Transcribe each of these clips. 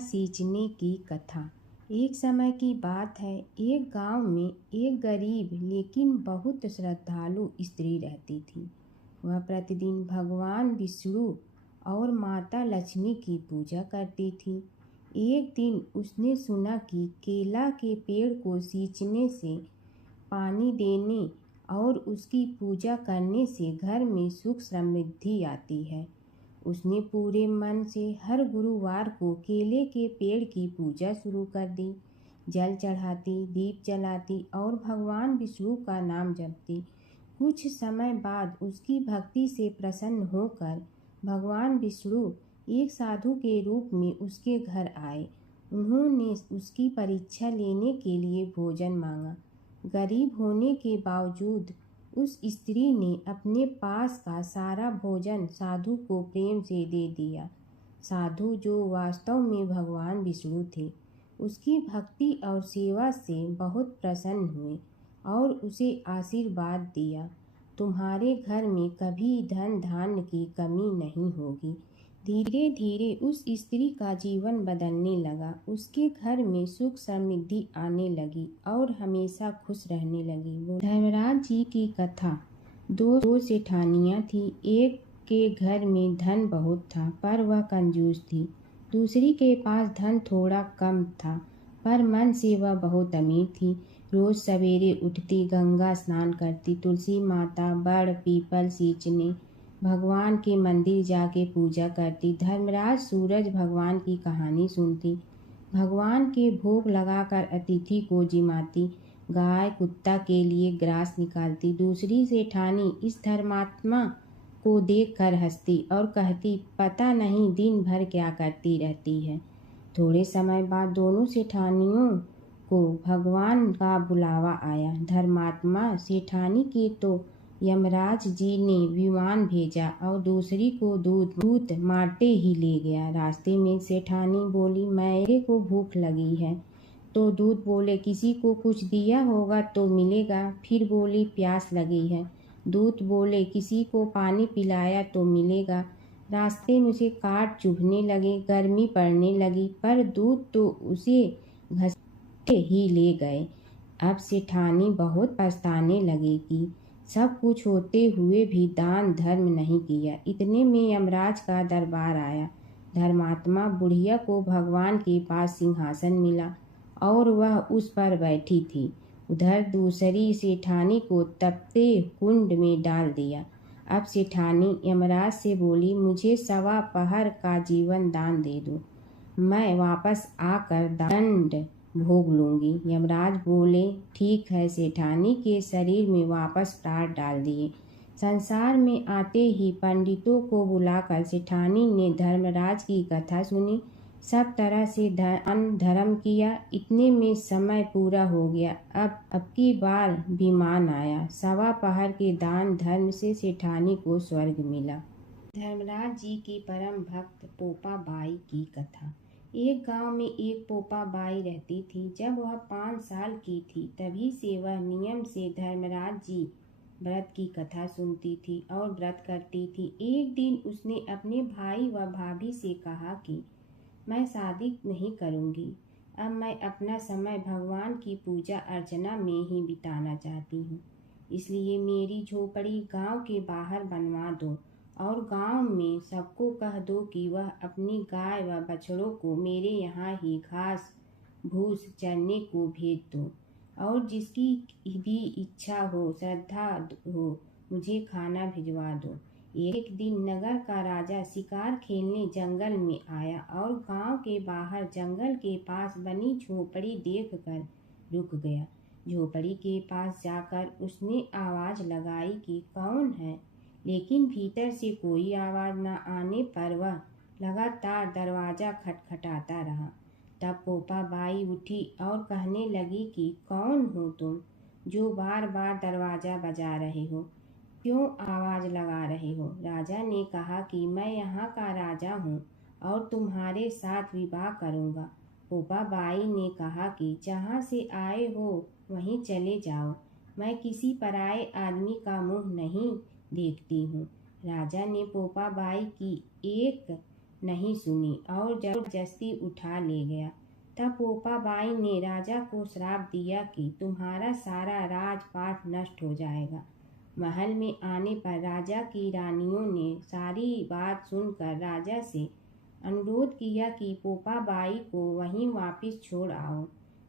सींचने की कथा। एक समय की बात है, एक गांव में एक गरीब लेकिन बहुत श्रद्धालु स्त्री रहती थी। वह प्रतिदिन भगवान विष्णु और माता लक्ष्मी की पूजा करती थी। एक दिन उसने सुना कि केला के पेड़ को सींचने से, पानी देने और उसकी पूजा करने से घर में सुख समृद्धि आती है। उसने पूरे मन से हर गुरुवार को केले के पेड़ की पूजा शुरू कर दी। जल चढ़ाती, दीप जलाती और भगवान विष्णु का नाम जपती। कुछ समय बाद उसकी भक्ति से प्रसन्न होकर भगवान विष्णु एक साधु के रूप में उसके घर आए। उन्होंने उसकी परीक्षा लेने के लिए भोजन मांगा। गरीब होने के बावजूद उस स्त्री ने अपने पास का सारा भोजन साधु को प्रेम से दे दिया। साधु, जो वास्तव में भगवान विष्णु थे, उसकी भक्ति और सेवा से बहुत प्रसन्न हुए और उसे आशीर्वाद दिया, तुम्हारे घर में कभी धन धान्य की कमी नहीं होगी। धीरे धीरे उस स्त्री का जीवन बदलने लगा। उसके घर में सुख समृद्धि आने लगी और हमेशा खुश रहने लगी। धर्मराज जी की कथा। दो सेठानियाँ थी। एक के घर में धन बहुत था पर वह कंजूस थी। दूसरी के पास धन थोड़ा कम था पर मन से वह बहुत अमीर थी। रोज सवेरे उठती, गंगा स्नान करती, तुलसी माता, बड़ पीपल सींचने, भगवान के मंदिर जाके पूजा करती। धर्मराज सूरज भगवान की कहानी सुनती, भगवान के भोग लगाकर अतिथि को जिमाती, गाय कुत्ता के लिए ग्रास निकालती। दूसरी सेठानी इस धर्मात्मा को देखकर हंसती और कहती, पता नहीं दिन भर क्या करती रहती है। थोड़े समय बाद दोनों सेठानियों को भगवान का बुलावा आया। धर्मात्मा सेठानी के तो यमराज जी ने विमान भेजा और दूसरी को दूत मारते ही ले गया। रास्ते में सेठानी बोली, मेरे को भूख लगी है। तो दूत बोले, किसी को कुछ दिया होगा तो मिलेगा। फिर बोली, प्यास लगी है। दूत बोले, किसी को पानी पिलाया तो मिलेगा। रास्ते में उसे काट चुभने लगे, गर्मी पड़ने लगी, पर दूत तो उसे घसीटते ही ले गए। अब सेठानी बहुत पछताने लगी कि सब कुछ होते हुए भी दान धर्म नहीं किया। इतने में यमराज का दरबार आया। धर्मात्मा बुढ़िया को भगवान के पास सिंहासन मिला और वह उस पर बैठी थी। उधर दूसरी सेठानी को तपते कुंड में डाल दिया। अब सेठानी यमराज से बोली, मुझे 1.25 पहर का जीवन दान दे दो, मैं वापस आकर दंड भोग लूंगी। यमराज बोले, ठीक है। सेठानी के शरीर में वापस प्राण डाल दिए। संसार में आते ही पंडितों को बुलाकर सेठानी ने धर्मराज की कथा सुनी, सब तरह से धर्म किया। इतने में समय पूरा हो गया। अब की बार विमान आया। 1.25 पहर के दान धर्म से सेठानी को स्वर्ग मिला। धर्मराज जी की परम भक्त पोपा बाई की कथा। एक गांव में एक पोपा बाई रहती थी। जब वह 5 साल की थी तभी से वह नियम से धर्मराज जी व्रत की कथा सुनती थी और व्रत करती थी। एक दिन उसने अपने भाई व भाभी से कहा कि मैं शादी नहीं करूंगी, अब मैं अपना समय भगवान की पूजा अर्चना में ही बिताना चाहती हूँ। इसलिए मेरी झोपड़ी गांव के बाहर बनवा दो और गांव में सबको कह दो कि वह अपनी गाय व बछड़ों को मेरे यहाँ ही घास भूस चरने को भेज दो और जिसकी भी इच्छा हो, श्रद्धा हो, मुझे खाना भिजवा दो। एक दिन नगर का राजा शिकार खेलने जंगल में आया और गांव के बाहर जंगल के पास बनी झोपड़ी देखकर रुक गया। झोपड़ी के पास जाकर उसने आवाज लगाई कि कौन है, लेकिन भीतर से कोई आवाज न आने पर वह लगातार दरवाजा खटखटाता रहा। तब पोपा बाई उठी और कहने लगी कि कौन हो तुम, जो बार बार दरवाजा बजा रहे हो, क्यों आवाज लगा रहे हो। राजा ने कहा कि मैं यहाँ का राजा हूँ और तुम्हारे साथ विवाह करूँगा। पोपा बाई ने कहा कि जहाँ से आए हो वहीं चले जाओ, मैं किसी पराये आदमी का मुँह नहीं देखती हूँ। राजा ने पोपा बाई की एक नहीं सुनी और जबरदस्ती उठा ले गया। तब पोपाबाई ने राजा को श्राप दिया कि तुम्हारा सारा राजपाट नष्ट हो जाएगा। महल में आने पर राजा की रानियों ने सारी बात सुनकर राजा से अनुरोध किया कि पोपाबाई को वहीं वापस छोड़ आओ।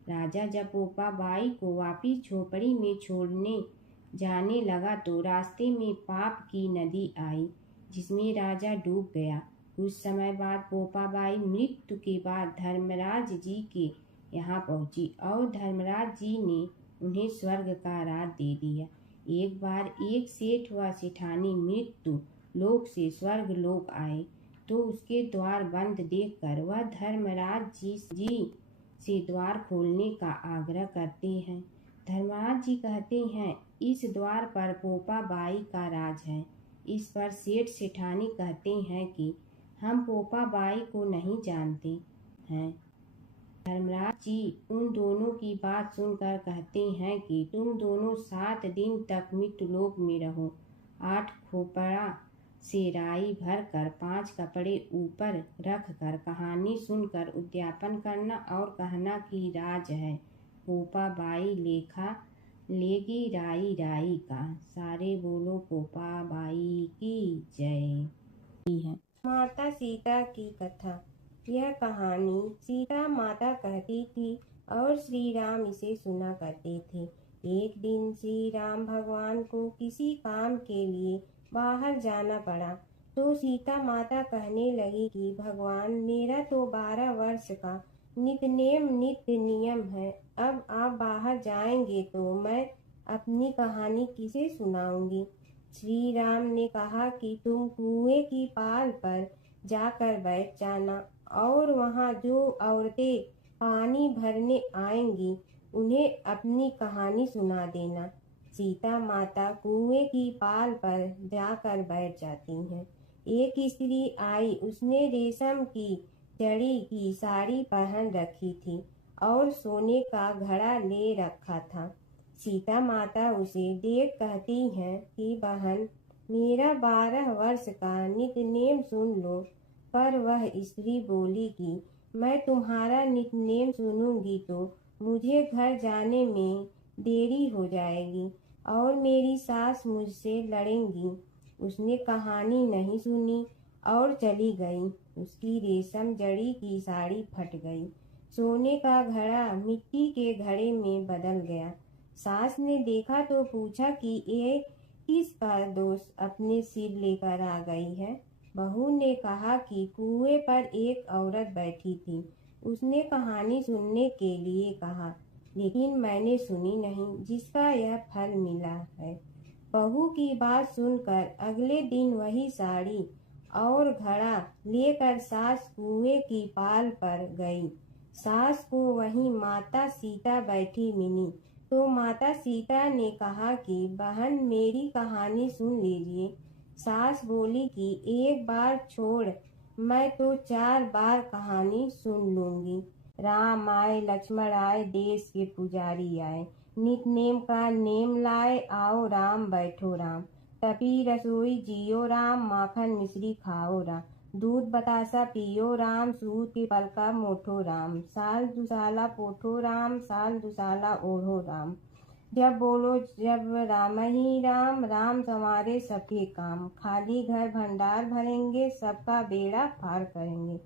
राजा जब पोपाबाई को वापस झोपड़ी में छोड़ने जाने लगा तो रास्ते में पाप की नदी आई, जिसमें राजा डूब गया। कुछ समय बाद पोपाबाई मृत्यु के बाद धर्मराज जी के यहाँ पहुंची और धर्मराज जी ने उन्हें स्वर्ग का राज दे दिया। एक बार एक सेठ व सेठानी मृत्यु लोक से स्वर्ग लोक आए तो उसके द्वार बंद देखकर वह धर्मराज जी से द्वार खोलने का आग्रह करते हैं। धर्मराज जी कहते हैं, इस द्वार पर पोपाबाई का राज है। इस पर सेठ सेठानी कहते हैं कि हम पोपाबाई को नहीं जानते हैं। धर्मराज जी उन दोनों की बात सुनकर कहते हैं कि तुम दोनों 7 दिन तक मृत्युलोक में रहो। 8 खोपड़ा से राई भरकर 5 कपड़े ऊपर रखकर कहानी सुनकर उद्यापन करना और कहना कि राज है, पोपाबाई लेखा लेगी राई राई का। सारे बोलो पोपाबाई की जय। माता सीता की कथा। यह कहानी सीता माता कहती थी और श्री राम इसे सुना करते थे। एक दिन श्री राम भगवान को किसी काम के लिए बाहर जाना पड़ा तो सीता माता कहने लगी कि भगवान, मेरा तो 12 वर्ष का नित्य नियम है। अब आप बाहर जाएंगे तो मैं अपनी कहानी किसे सुनाऊंगी। श्री राम ने कहा कि तुम कुएं की पाल पर जाकर बैठ जाना और वहां जो औरतें पानी भरने आएंगी उन्हें अपनी कहानी सुना देना। सीता माता कुएं की पाल पर जाकर बैठ जाती हैं। एक स्त्री आई, उसने रेशम की जड़ी की साड़ी पहन रखी थी और सोने का घड़ा ले रखा था। सीता माता उसे देख कहती हैं कि बहन, मेरा 12 वर्ष का नित्य नेम सुन लो। पर वह स्त्री बोली कि मैं तुम्हारा नित्य नेम सुनूंगी तो मुझे घर जाने में देरी हो जाएगी और मेरी सास मुझसे लड़ेंगी। उसने कहानी नहीं सुनी और चली गई। उसकी रेशम जड़ी की साड़ी फट गई, सोने का घड़ा मिट्टी के घड़े में बदल गया। सास ने देखा तो पूछा कि ये किसका दोष अपने सिर लेकर आ गई है। बहू ने कहा कि कुएं पर एक औरत बैठी थी, उसने कहानी सुनने के लिए कहा, लेकिन मैंने सुनी नहीं, जिसका यह फल मिला है। बहू की बात सुनकर अगले दिन वही साड़ी और घड़ा लेकर सास कुएं की पाल पर गई। सास को वहीं माता सीता बैठी मिली तो माता सीता ने कहा कि बहन, मेरी कहानी सुन लीजिए। सास बोली कि एक बार छोड़, मैं तो 4 बार कहानी सुन लूंगी। राम आए, लक्ष्मण आए, देश के पुजारी आए, नित नेम का नेम लाए, आओ राम बैठो राम। तपी रसोई जियो राम, माखन मिश्री खाओ राम। दूध बतासा पियो राम, सूत के पल का मोठो राम। साल दुसाला पोठो राम, साल दुसाला ओढ़ो राम। जब बोलो जब राम ही राम, राम संवारे सबके काम। खाली घर भंडार भरेंगे, सबका बेड़ा पार करेंगे।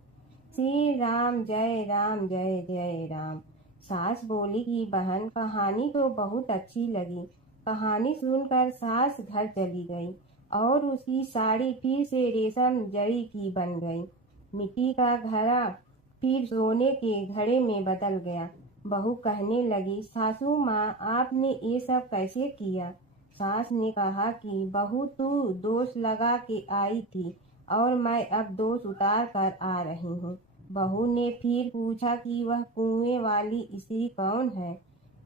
श्री राम जय जय राम। सास बोली कि बहन, कहानी तो बहुत अच्छी लगी। कहानी सुनकर सास घर चली गई और उसकी साड़ी फिर से रेशम जड़ी की बन गई। मिट्टी का घड़ा फिर सोने के घड़े में बदल गया। बहू कहने लगी, सासू माँ, आपने ये सब कैसे किया। सास ने कहा कि बहू, तू दोष लगा के आई थी और मैं अब दोष उतार कर आ रही हूँ। बहू ने फिर पूछा कि वह कुएं वाली स्त्री कौन है।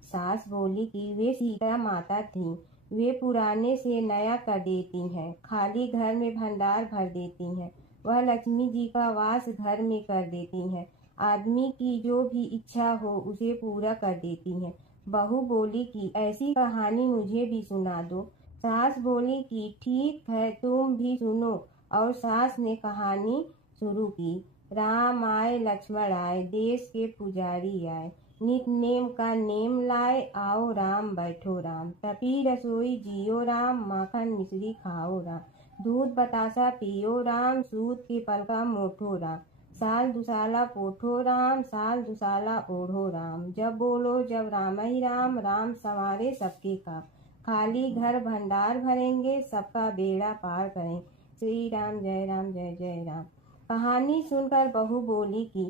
सास बोली कि वे सीता माता थी। वे पुराने से नया कर देती हैं, खाली घर में भंडार भर देती हैं। वह लक्ष्मी जी का वास घर में कर देती हैं। आदमी की जो भी इच्छा हो उसे पूरा कर देती हैं। बहू बोली कि ऐसी कहानी मुझे भी सुना दो। सास बोली कि ठीक है, तुम भी सुनो। और सास ने कहानी शुरू की। राम आए लक्ष्मण आए, देश के पुजारी आए, नित नेम का नेम लाए, आओ राम बैठो राम। तपी रसोई जियो राम, माखन मिश्री खाओ राम, दूध बतासा पियो राम, सूत के पलका मोठो राम। साल दुसाला पोठो राम, साल दुसाला ओढ़ो राम, जब बोलो जब राम ही राम, राम संवारे सबके काम। खाली घर भंडार भरेंगे, सबका बेड़ा पार करें, श्री राम जय राम। कहानी सुनकर बहू बोली कि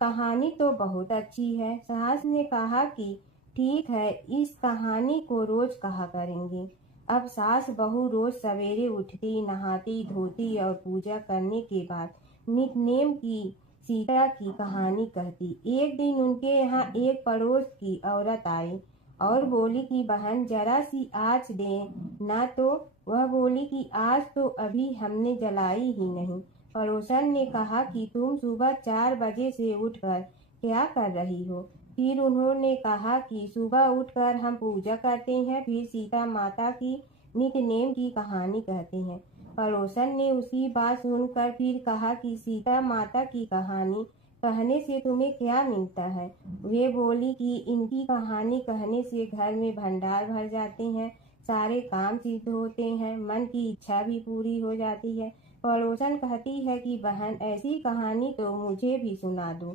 कहानी तो बहुत अच्छी है। सास ने कहा कि ठीक है, इस कहानी को रोज कहा करेंगे। अब सास बहू रोज सवेरे उठती, नहाती धोती और पूजा करने के बाद नितनेम की सीता की कहानी कहती। एक दिन उनके यहाँ एक पड़ोस की औरत आई और बोली कि बहन जरा सी आँच दे ना। तो वह बोली कि आज तो अभी हमने जलाई ही नहीं। पड़ोसन ने कहा कि तुम सुबह 4 बजे से उठकर क्या कर रही हो? फिर उन्होंने कहा कि सुबह उठकर हम पूजा करते हैं, फिर सीता माता की नितनेम की कहानी कहते हैं। पड़ोसन ने उसकी बात सुनकर फिर कहा कि सीता माता की कहानी कहने से तुम्हें क्या मिलता है? वे बोली कि इनकी कहानी कहने से घर में भंडार भर जाते हैं, सारे काम सिद्ध होते हैं, मन की इच्छा भी पूरी हो जाती है। पड़ोसन कहती है कि बहन ऐसी कहानी तो मुझे भी सुना दो।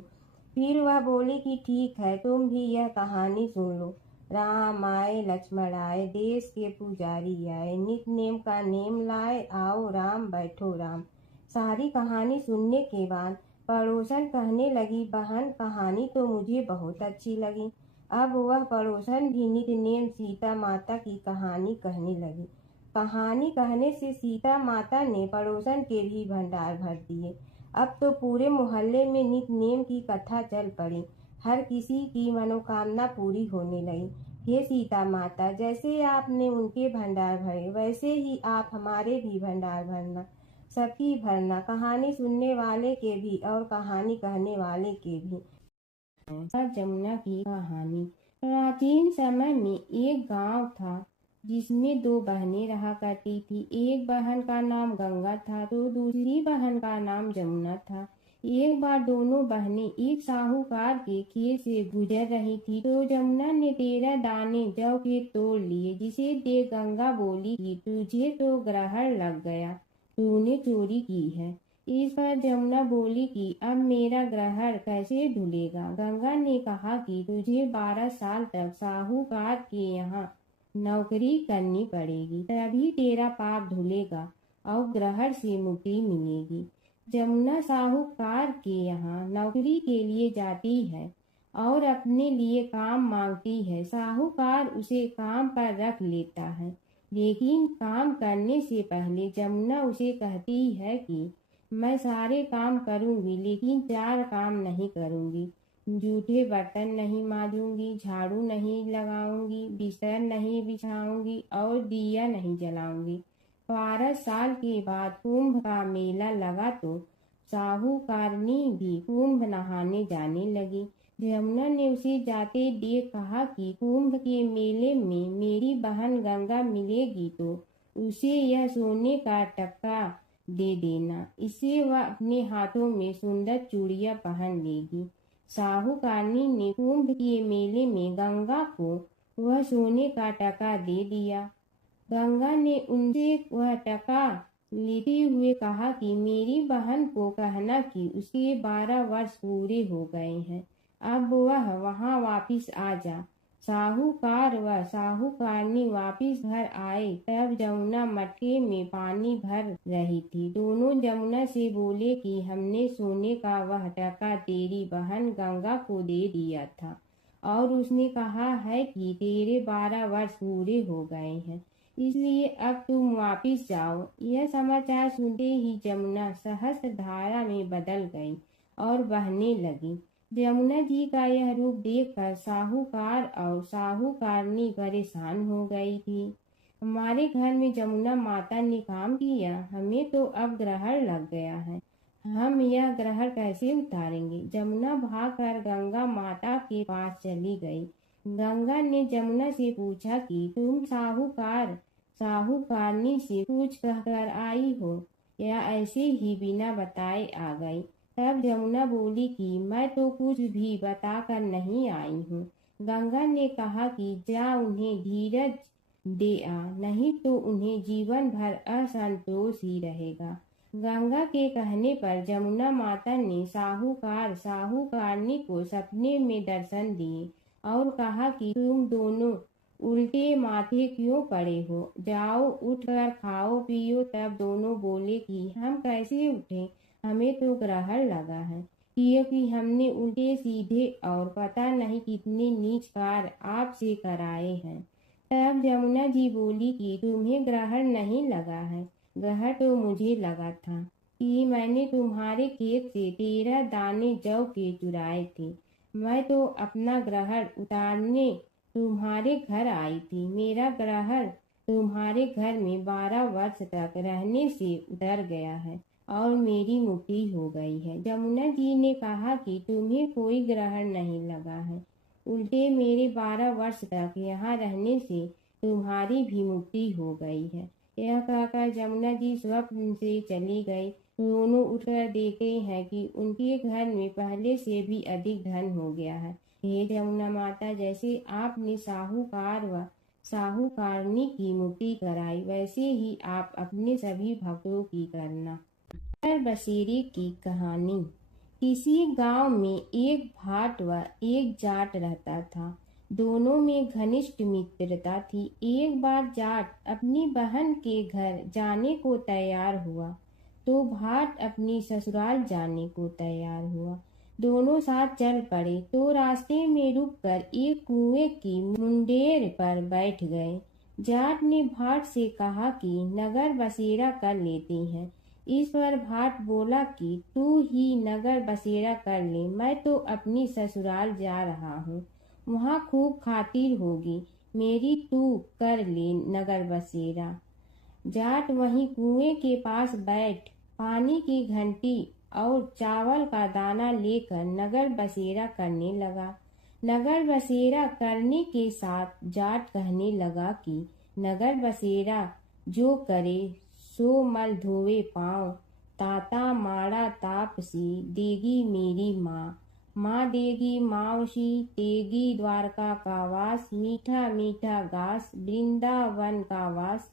फिर वह बोली कि ठीक है, तुम भी यह कहानी सुन लो। राम आए लक्ष्मण आए, देश के पुजारी आए, नित नेम का नेम लाए, आओ राम बैठो राम। सारी कहानी सुनने के बाद पड़ोसन कहने लगी, बहन कहानी तो मुझे बहुत अच्छी लगी। अब वह पड़ोसन भी नित नेम सीता माता की कहानी कहने लगी। कहानी कहने से सीता माता ने पड़ोसन के भी भंडार भर दिए। अब तो पूरे मोहल्ले में नित नेम की कथा चल पड़ी, हर किसी की मनोकामना पूरी होने लगी। हे सीता माता, जैसे आपने उनके भंडार भरे, वैसे ही आप हमारे भी भंडार भरना, सबकी भरना, कहानी सुनने वाले के भी और कहानी कहने वाले के भी। जमुना की कहानी। प्राचीन समय में एक गांव था जिसमें 2 बहनें रहा करती थी। एक बहन का नाम गंगा था तो दूसरी बहन का नाम जमुना था। एक बार दोनों बहनें एक साहूकार के खेत से गुजर रही थी तो जमुना ने 13 दाने जौ के तोड़ लिए, जिसे देख गंगा बोली कि तुझे तो ग्रहण लग गया, तूने चोरी की है। इस पर जमुना बोली कि अब मेरा ग्रहण कैसे धुलेगा। गंगा ने कहा कि तुझे 12 साल तक साहूकार के यहाँ नौकरी करनी पड़ेगी, तभी तेरा पाप धुलेगा और ग्रहण से मुक्ति मिलेगी। जमुना साहूकार के यहाँ नौकरी के लिए जाती है और अपने लिए काम मांगती है। साहूकार उसे काम पर रख लेता है, लेकिन काम करने से पहले जमुना उसे कहती है कि मैं सारे काम करूंगी लेकिन 4 काम नहीं करूंगी। जूठे बर्तन नहीं मांजूंगी, झाड़ू नहीं लगाऊंगी, बिस्तर नहीं बिछाऊंगी और दिया नहीं जलाऊंगी। 12 साल के बाद कुंभ का मेला लगा तो साहूकारनी भी कुंभ नहाने जाने लगी। जमुना ने उसे जाते देख कहा कि कुंभ के मेले में मेरी बहन गंगा मिलेगी तो उसे यह सोने का टक्का दे देना, इससे वह अपने हाथों में सुंदर चूड़ियां पहन लेगी। साहूकारनी ने कुंभ के मेले में गंगा को वह सोने का टका दे दिया। गंगा ने उनसे वह टका लेते हुए कहा कि मेरी बहन को कहना कि उसके 12 वर्ष पूरे हो गए हैं, अब वह वहां वापिस आ जा। साहूकार व साहूकारनी वापिस घर आए तब जमुना मटके में पानी भर रही थी। दोनों जमुना से बोले कि हमने सोने का वह टका तेरी बहन गंगा को दे दिया था और उसने कहा है कि तेरे 12 वर्ष पूरे हो गए हैं, इसलिए अब तुम वापिस जाओ। यह समाचार सुनते ही जमुना सहस्त्र धारा में बदल गई और बहने लगी। जमुना जी का यह रूप देखकर साहूकार और साहूकारनी परेशान हो गई थी। हमारे घर में जमुना माता ने काम किया, हमें तो अब ग्रहण लग गया है, हम यह ग्रहण कैसे उतारेंगे। जमुना भागकर गंगा माता के पास चली गई। गंगा ने जमुना से पूछा कि तुम साहूकारनी से पूछ कहकर आई हो, या ऐसे ही बिना बताए आ गई। तब जमुना बोली कि मैं तो कुछ भी बताकर नहीं आई हूँ। गंगा ने कहा कि जा उन्हें धीरज दे आ, नहीं तो उन्हें जीवन भर असंतोष ही रहेगा। गंगा के कहने पर जमुना माता ने साहूकारनी को सपने में दर्शन दिए और कहा कि तुम दोनों उल्टे माथे क्यों पड़े हो, जाओ उठकर खाओ पियो। तब दोनों बोले कि हम कैसे उठें, हमें तो ग्रहण लगा है, क्योंकि हमने उल्टे सीधे और पता नहीं कितने नीच कार्य आपसे कराए हैं। तब जमुना जी बोली कि तुम्हें ग्रहण नहीं लगा है, ग्रहण तो मुझे लगा था कि मैंने तुम्हारे खेत से 13 दाने जौ के चुराए थे। मैं तो अपना ग्रहण उतारने तुम्हारे घर आई थी। मेरा ग्रहण तुम्हारे घर में 12 वर्ष तक रहने से उतर गया है और मेरी मुक्ति हो गई है। जमुना जी ने कहा कि तुम्हें कोई ग्रहण नहीं लगा है, उल्टे मेरे 12 वर्ष तक यहाँ रहने से तुम्हारी भी मुक्ति हो गई है। यह कहकर जमुना जी स्वप्न से चली गई। दोनों उठकर देखते हैं कि उनके घर में पहले से भी अधिक धन हो गया है। हे जमुना माता, जैसे आपने साहूकार व साहूकारनी की मुक्ति कराई, वैसे ही आप अपने सभी भक्तों की करना। नगर बसेरे की कहानी। किसी गांव में एक भाट व एक जाट रहता था। दोनों में घनिष्ठ मित्रता थी। एक बार जाट अपनी बहन के घर जाने को तैयार हुआ तो भाट अपनी ससुराल जाने को तैयार हुआ। दोनों साथ चल पड़े तो रास्ते में रुककर एक कुएं की मुंडेर पर बैठ गए। जाट ने भाट से कहा कि नगर बसेरा कर लेते हैं। इस पर भाट बोला कि तू ही नगर बसेरा कर ले, मैं तो अपनी ससुराल जा रहा हूँ, वहाँ खूब खातिर होगी मेरी, तू कर ले नगर बसेरा। जाट वहीं कुएं के पास बैठ पानी की घंटी और चावल का दाना लेकर नगर बसेरा करने लगा। नगर बसेरा करने के साथ जाट कहने लगा कि नगर बसेरा जो करे सो मल धोवे पाँव, ताता माड़ा तापसी देगी मेरी माँ, माँ देगी मावशी तेगी द्वारका का वास, मीठा मीठा घास वृंदावन का वास,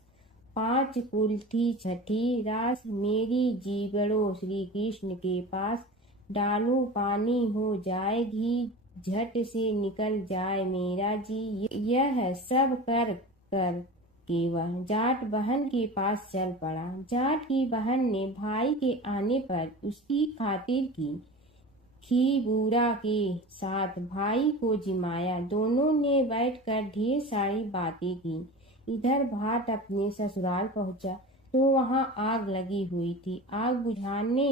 5 कुल्ठी छठी रास मेरी जीवड़ो श्री कृष्ण के पास, डालू पानी हो जाए घी झट से निकल जाए मेरा जी। यह सब कर कर के वह जाट बहन के पास चल पड़ा। जाट की बहन ने भाई के आने पर उसकी खातिर की खी बूरा के साथ भाई को जिमाया। दोनों ने बैठकर ढेर सारी बातें की। इधर भाट अपने ससुराल पहुंचा तो वहां आग लगी हुई थी। आग बुझाने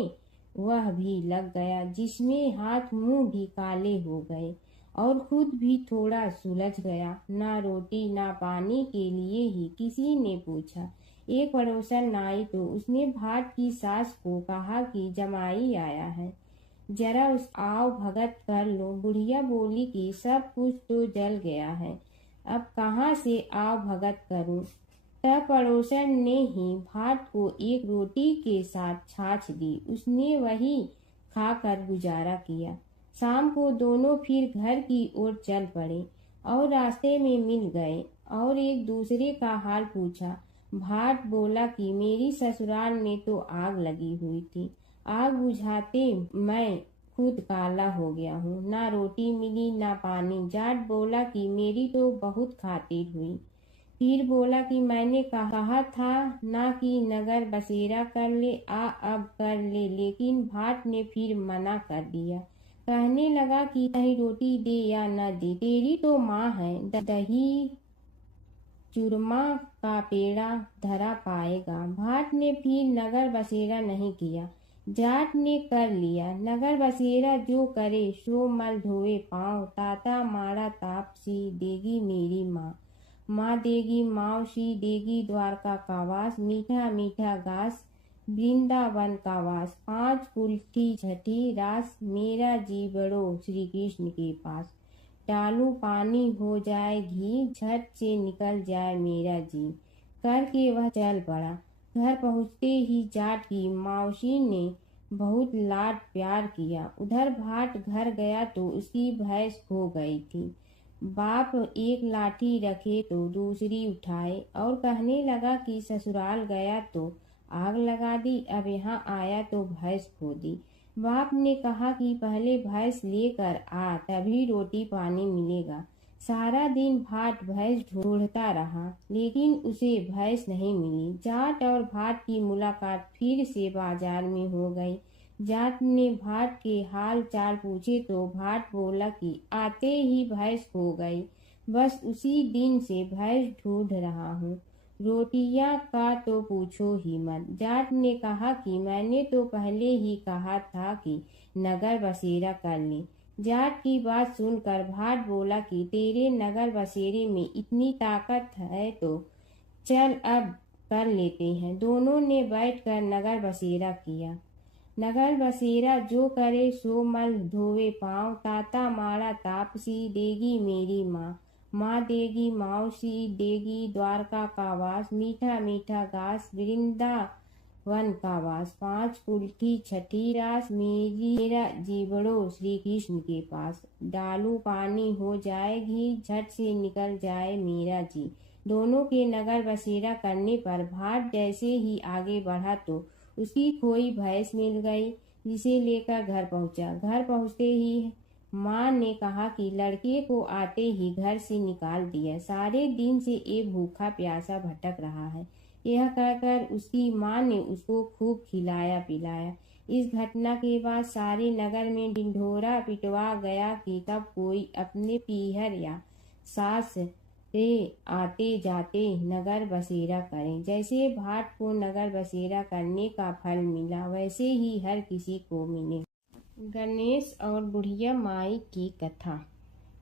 वह भी लग गया, जिसमें हाथ मुंह भी काले हो गए और खुद भी थोड़ा सुलझ गया। ना रोटी ना पानी के लिए ही किसी ने पूछा। एक पड़ोसन आई तो उसने भाट की सास को कहा कि जमाई आया है, जरा उस आओ भगत कर लो। बुढ़िया बोली कि सब कुछ तो जल गया है, अब कहाँ से आओ भगत करूं। तब पड़ोसन ने ही भाट को एक रोटी के साथ छाछ दी। उसने वही खाकर गुजारा किया। शाम को दोनों फिर घर की ओर चल पड़े और रास्ते में मिल गए और एक दूसरे का हाल पूछा। भाट बोला कि मेरी ससुराल में तो आग लगी हुई थी, आग बुझाते मैं खुद काला हो गया हूँ, ना रोटी मिली ना पानी। जाट बोला कि मेरी तो बहुत खातिर हुई। फिर बोला कि मैंने कहा था ना कि नगर बसेरा कर ले, अब कर ले, लेकिन भाट ने फिर मना कर दिया। कहने लगा कि चाहे रोटी दे या न दे, तेरी तो माँ है, दही चूरमा का पेड़ा धरा पाएगा। भाट ने फिर नगर बसेरा नहीं किया। जाट ने कर लिया नगर बसेरा, जो करे सो मल धोवे पाँव, ताता माड़ा तापसी देगी मेरी माँ, माँ देगी मावशी देगी द्वारका का वास, मीठा मीठा घास वृंदावन का वास, 5 कुल्ठी छठी रास मेरा जीवड़ो श्री कृष्ण के पास, डालू पानी हो जाए घी झट से निकल जाए मेरा जी। करके वह चल पड़ा। घर पहुँचते ही जाट की मौसी ने बहुत लाड प्यार किया। उधर भाट घर गया तो उसकी भैंस खो गई थी। बाप एक लाठी रखे तो दूसरी उठाए और कहने लगा कि ससुराल गया तो आग लगा दी, अब यहाँ आया तो भैंस खो दी। बाप ने कहा कि पहले भैंस लेकर आ, तभी रोटी पानी मिलेगा। सारा दिन भाट भैंस ढूंढता रहा, लेकिन उसे भैंस नहीं मिली। जाट और भाट की मुलाकात फिर से बाजार में हो गई। जाट ने भाट के हाल चाल पूछे तो भाट बोला कि आते ही भैंस खो गई, बस उसी दिन से भैंस ढूंढ रहा हूँ। रोटियां का तो पूछो ही मत। जाट ने कहा कि मैंने तो पहले ही कहा था कि नगर बसेरा कर ले। जाट की बात सुनकर भाट बोला कि तेरे नगर बसेरे में इतनी ताकत है तो चल अब कर लेते हैं। दोनों ने बैठकर नगर बसेरा किया। नगर बसेरा जो करे सो मल धोवे पाँव, ताता माड़ा तापसी देगी मेरी माँ। माँ देगी मौसी देगी द्वारका का वास, मीठा मीठा घास वृंदावन का वास। पाँच कुल्ठी छठी रास, मेरा जीवड़ो श्री कृष्ण के पास। डालू पानी हो जाए घी, झट से निकल जाए मेरा जी। दोनों के नगर बसेरा करने पर भाट जैसे ही आगे बढ़ा तो उसकी खोई भैंस मिल गई, जिसे लेकर घर पहुंचा। घर पहुंचते ही माँ ने कहा कि लड़के को आते ही घर से निकाल दिया, सारे दिन से एक भूखा प्यासा भटक रहा है। यह कहकर उसकी माँ ने उसको खूब खिलाया पिलाया। इस घटना के बाद सारे नगर में ढिंढोरा पिटवा गया कि कब कोई अपने पीहर या सास से आते जाते नगर बसेरा करें। जैसे भाट को नगर बसेरा करने का फल मिला, वैसे ही हर किसी को मिले। गणेश और बुढ़िया माई की कथा।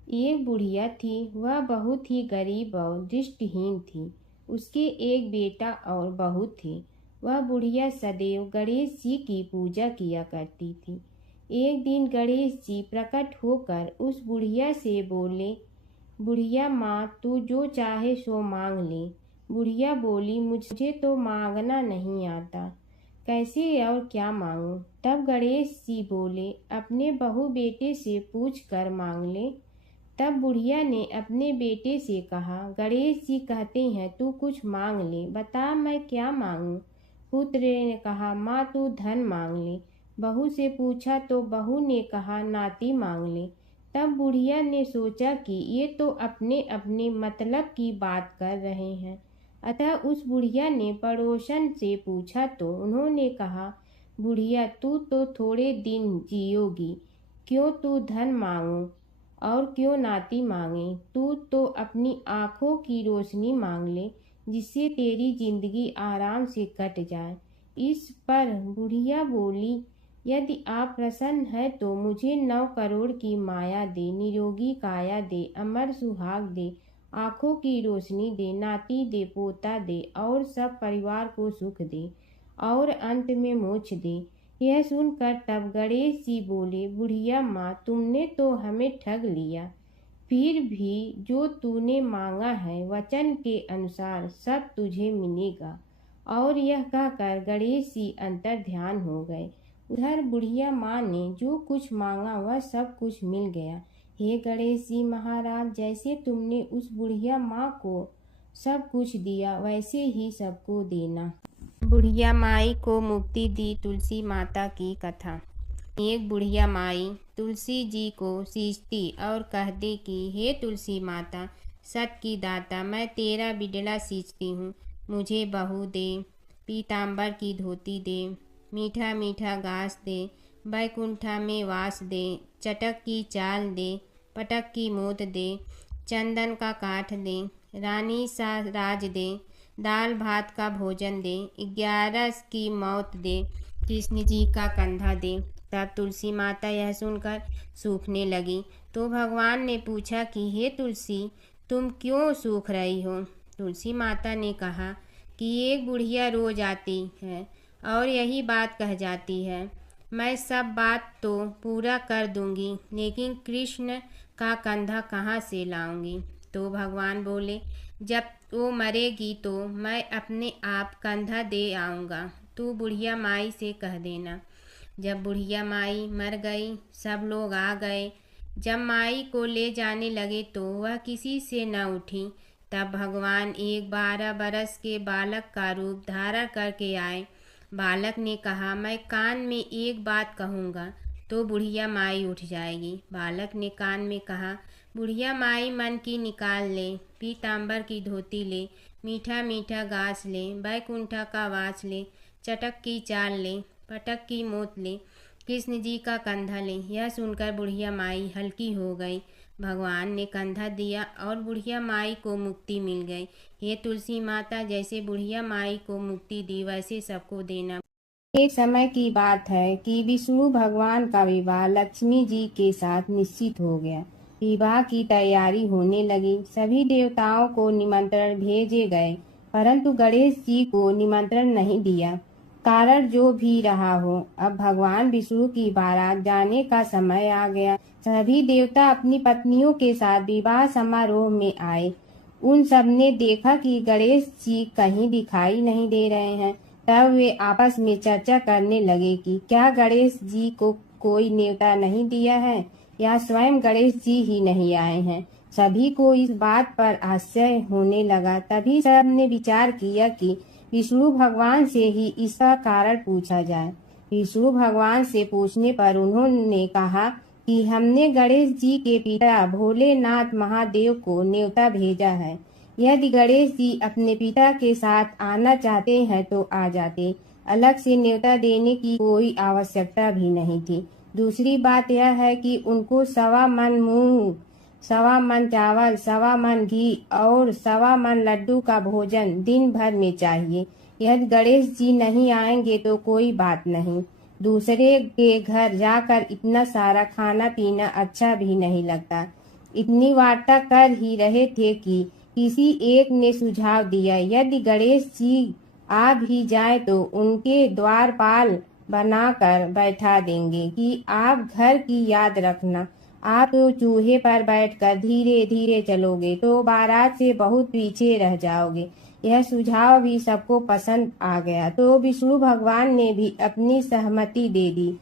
एक बुढ़िया थी, वह बहुत ही गरीब और दृष्टिहीन थी। उसके एक बेटा और बहू थे। वह बुढ़िया सदैव गणेश जी की पूजा किया करती थी। एक दिन गणेश जी प्रकट होकर उस बुढ़िया से बोले, बुढ़िया माँ, तू जो चाहे सो मांग ले। बुढ़िया बोली, मुझे तो मांगना नहीं आता, कैसे और क्या मांगूं? तब गणेश जी बोले, अपने बहू बेटे से पूछ कर मांग ले। तब बुढ़िया ने अपने बेटे से कहा, गणेश जी कहते हैं तू कुछ मांग ले, बता मैं क्या मांगूं? पुत्र ने कहा, माँ तू धन मांग ले। बहू से पूछा तो बहू ने कहा, नाती मांग ले। तब बुढ़िया ने सोचा कि ये तो अपने अपने मतलब की बात कर रहे हैं। अतः उस बुढ़िया ने पड़ोसन से पूछा तो उन्होंने कहा, बुढ़िया तू तो थोड़े दिन जियोगी, क्यों तू धन मांगो और क्यों नाती मांगे? तू तो अपनी आँखों की रोशनी मांग ले, जिससे तेरी जिंदगी आराम से कट जाए। इस पर बुढ़िया बोली, यदि आप प्रसन्न है तो मुझे 9 करोड़ की माया दे, निरोगी काया दे, अमर सुहाग दे, आँखों की रोशनी दे, नाती दे, पोता दे और सब परिवार को सुख दे और अंत में मोक्ष दे। यह सुनकर तब गणेश जी बोले, बुढ़िया माँ, तुमने तो हमें ठग लिया, फिर भी जो तूने मांगा है वचन के अनुसार सब तुझे मिलेगा। और यह कहकर गणेश जी अंतर ध्यान हो गए। उधर बुढ़िया माँ ने जो कुछ मांगा वह सब कुछ मिल गया। हे गणेश जी महाराज, जैसे तुमने उस बुढ़िया माँ को सब कुछ दिया वैसे ही सबको देना। बुढ़िया माई को मुक्ति दी तुलसी माता की कथा। एक बुढ़िया माई तुलसी जी को सींचती और कहती कि हे तुलसी माता, सत की दाता, मैं तेरा बिडला सींचती हूँ, मुझे बहू दे, पीताम्बर की धोती दे, मीठा मीठा घास दे, बैकुंठा में वास दे, चटक की चाल दे, पटक की मोत दे, चंदन का काठ दे, रानी सा राज दे, दाल भात का भोजन दे, 11 की मौत दे, कृष्ण जी का कंधा दे। तब तुलसी माता यह सुनकर सूखने लगी तो भगवान ने पूछा कि हे तुलसी, तुम क्यों सूख रही हो? तुलसी माता ने कहा कि एक बुढ़िया रोज आती है और यही बात कह जाती है, मैं सब बात तो पूरा कर दूंगी, लेकिन कृष्ण का कंधा कहाँ से लाऊंगी? तो भगवान बोले, जब वो मरेगी तो मैं अपने आप कंधा दे आऊँगा, तू बुढ़िया माई से कह देना। जब बुढ़िया माई मर गई, सब लोग आ गए। जब माई को ले जाने लगे तो वह किसी से न उठी। तब भगवान एक 12 बरस के बालक का रूप धारण करके आए। बालक ने कहा, मैं कान में एक बात कहूँगा तो बुढ़िया माई उठ जाएगी। बालक ने कान में कहा, बुढ़िया माई मन की निकाल ले, पीताम्बर की धोती ले, मीठा मीठा घास ले, बैकुंठा का वास ले, चटक की चाल ले, पटक की मोत ले, कृष्ण जी का कंधा ले। यह सुनकर बुढ़िया माई हल्की हो गई। भगवान ने कंधा दिया और बुढ़िया माई को मुक्ति मिल गई। हे तुलसी माता, जैसे बुढ़िया माई को मुक्ति दी वैसे सबको देना। एक समय की बात है कि विष्णु भगवान का विवाह लक्ष्मी जी के साथ निश्चित हो गया। विवाह की तैयारी होने लगी। सभी देवताओं को निमंत्रण भेजे गए, परंतु गणेश जी को निमंत्रण नहीं दिया। कारण जो भी रहा हो, अब भगवान विष्णु की बारात जाने का समय आ गया। सभी देवता अपनी पत्नियों के साथ विवाह समारोह में आए। उन सब ने देखा कि गणेश जी कहीं दिखाई नहीं दे रहे हैं। तब वे आपस में चर्चा करने लगे कि क्या गणेश जी को कोई न्योता नहीं दिया है या स्वयं गणेश जी ही नहीं आए हैं। सभी को इस बात पर आश्चर्य होने लगा। तभी सब ने विचार किया कि विष्णु भगवान से ही इसका कारण पूछा जाए। विष्णु भगवान से पूछने पर उन्होंने कहा कि हमने गणेश जी के पिता भोलेनाथ महादेव को न्योता भेजा है। यदि गणेश जी अपने पिता के साथ आना चाहते हैं तो आ जाते, अलग से न्योता देने की कोई आवश्यकता भी नहीं थी। दूसरी बात यह है कि उनको 1.25 मन मूंग, 1.25 मन चावल, 1.25 मन घी और 1.25 मन लड्डू का भोजन दिन भर में चाहिए। यदि गणेश जी नहीं आएंगे तो कोई बात नहीं, दूसरे के घर जाकर इतना सारा खाना पीना अच्छा भी नहीं लगता। इतनी वार्ता कर ही रहे थे कि किसी एक ने सुझाव दिया, यदि गणेश जी आ भी जाए तो उनके द्वारपाल बनाकर बैठा देंगे कि आप घर की याद रखना। आप तो चूहे पर बैठकर धीरे धीरे चलोगे तो बारात से बहुत पीछे रह जाओगे। यह सुझाव भी सबको पसंद आ गया तो विष्णु भगवान ने भी अपनी सहमति दे दी।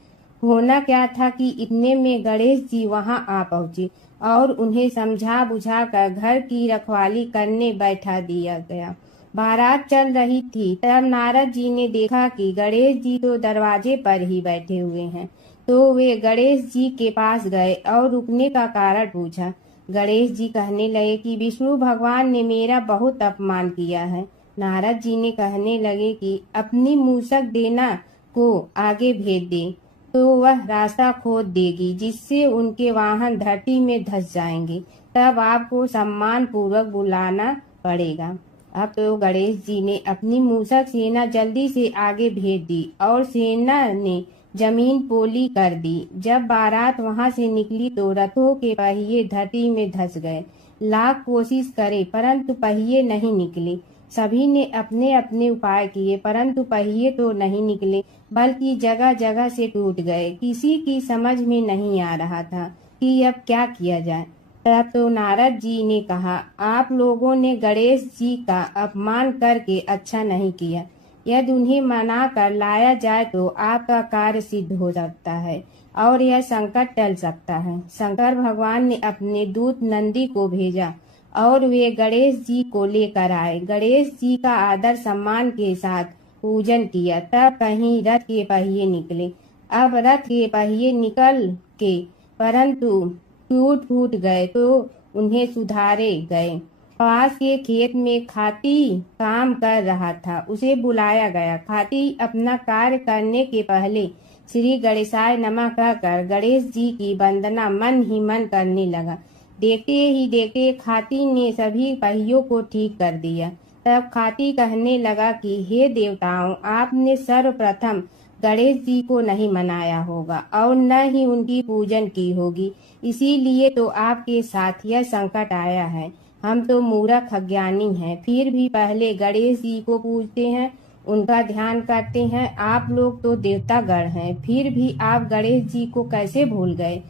होना क्या था कि इतने में गणेश जी वहां आ पहुंचे और उन्हें समझा बुझा कर घर की रखवाली करने बैठा दिया गया। बारात चल रही थी, तब नारद जी ने देखा कि गणेश जी तो दरवाजे पर ही बैठे हुए हैं, तो वे गणेश जी के पास गए और रुकने का कारण पूछा। गणेश जी कहने लगे कि विष्णु भगवान ने मेरा बहुत अपमान किया है। नारद जी ने कहने लगे कि अपनी मूसक देना को आगे भेज दे तो वह रास्ता खोद देगी, जिससे उनके वाहन धरती में धंस जाएंगे। तब आपको सम्मान पूर्वक बुलाना पड़ेगा। अब तो गणेश जी ने अपनी मूसक सेना जल्दी से आगे भेज दी और सेना ने जमीन पोली कर दी। जब बारात वहां से निकली तो रथों के पहिए धरती में धंस गए। लाख कोशिश करे परंतु पहिए नहीं निकले। सभी ने अपने अपने उपाय किए परंतु पहिए तो नहीं निकले, बल्कि जगह जगह से टूट गए। किसी की समझ में नहीं आ रहा था कि अब क्या किया जाए। तब तो नारद जी ने कहा, आप लोगों ने गणेश जी का अपमान करके अच्छा नहीं किया। यदि उन्हें मना कर लाया जाए तो आपका कार्य सिद्ध हो सकता है और यह संकट टल सकता है। शंकर भगवान ने अपने दूत नंदी को भेजा और वे गणेश जी को लेकर आए। गणेश जी का आदर सम्मान के साथ पूजन किया। तब कहीं रथ के पहिए निकले। अब रथ के पहिए निकल के परंतु टूट फूट गए तो उन्हें सुधारे गए। पास के खेत में खाती काम कर रहा था, उसे बुलाया गया। खाती अपना कार्य करने के पहले श्री गणेशाय नमः कहकर गणेश जी की वंदना मन ही मन करने लगा। देखते ही देखते खाती ने सभी पहियों को ठीक कर दिया। तब खाती कहने लगा कि हे देवताओं, आपने सर्वप्रथम गणेश जी को नहीं मनाया होगा और न ही उनकी पूजन की होगी, इसीलिए तो आपके साथ यह संकट आया है। हम तो मूर्ख अज्ञानी हैं, फिर भी पहले गणेश जी को पूजते हैं, उनका ध्यान करते हैं। आप लोग तो देवतागण हैं, फिर भी आप गणेश जी को कैसे भूल गए।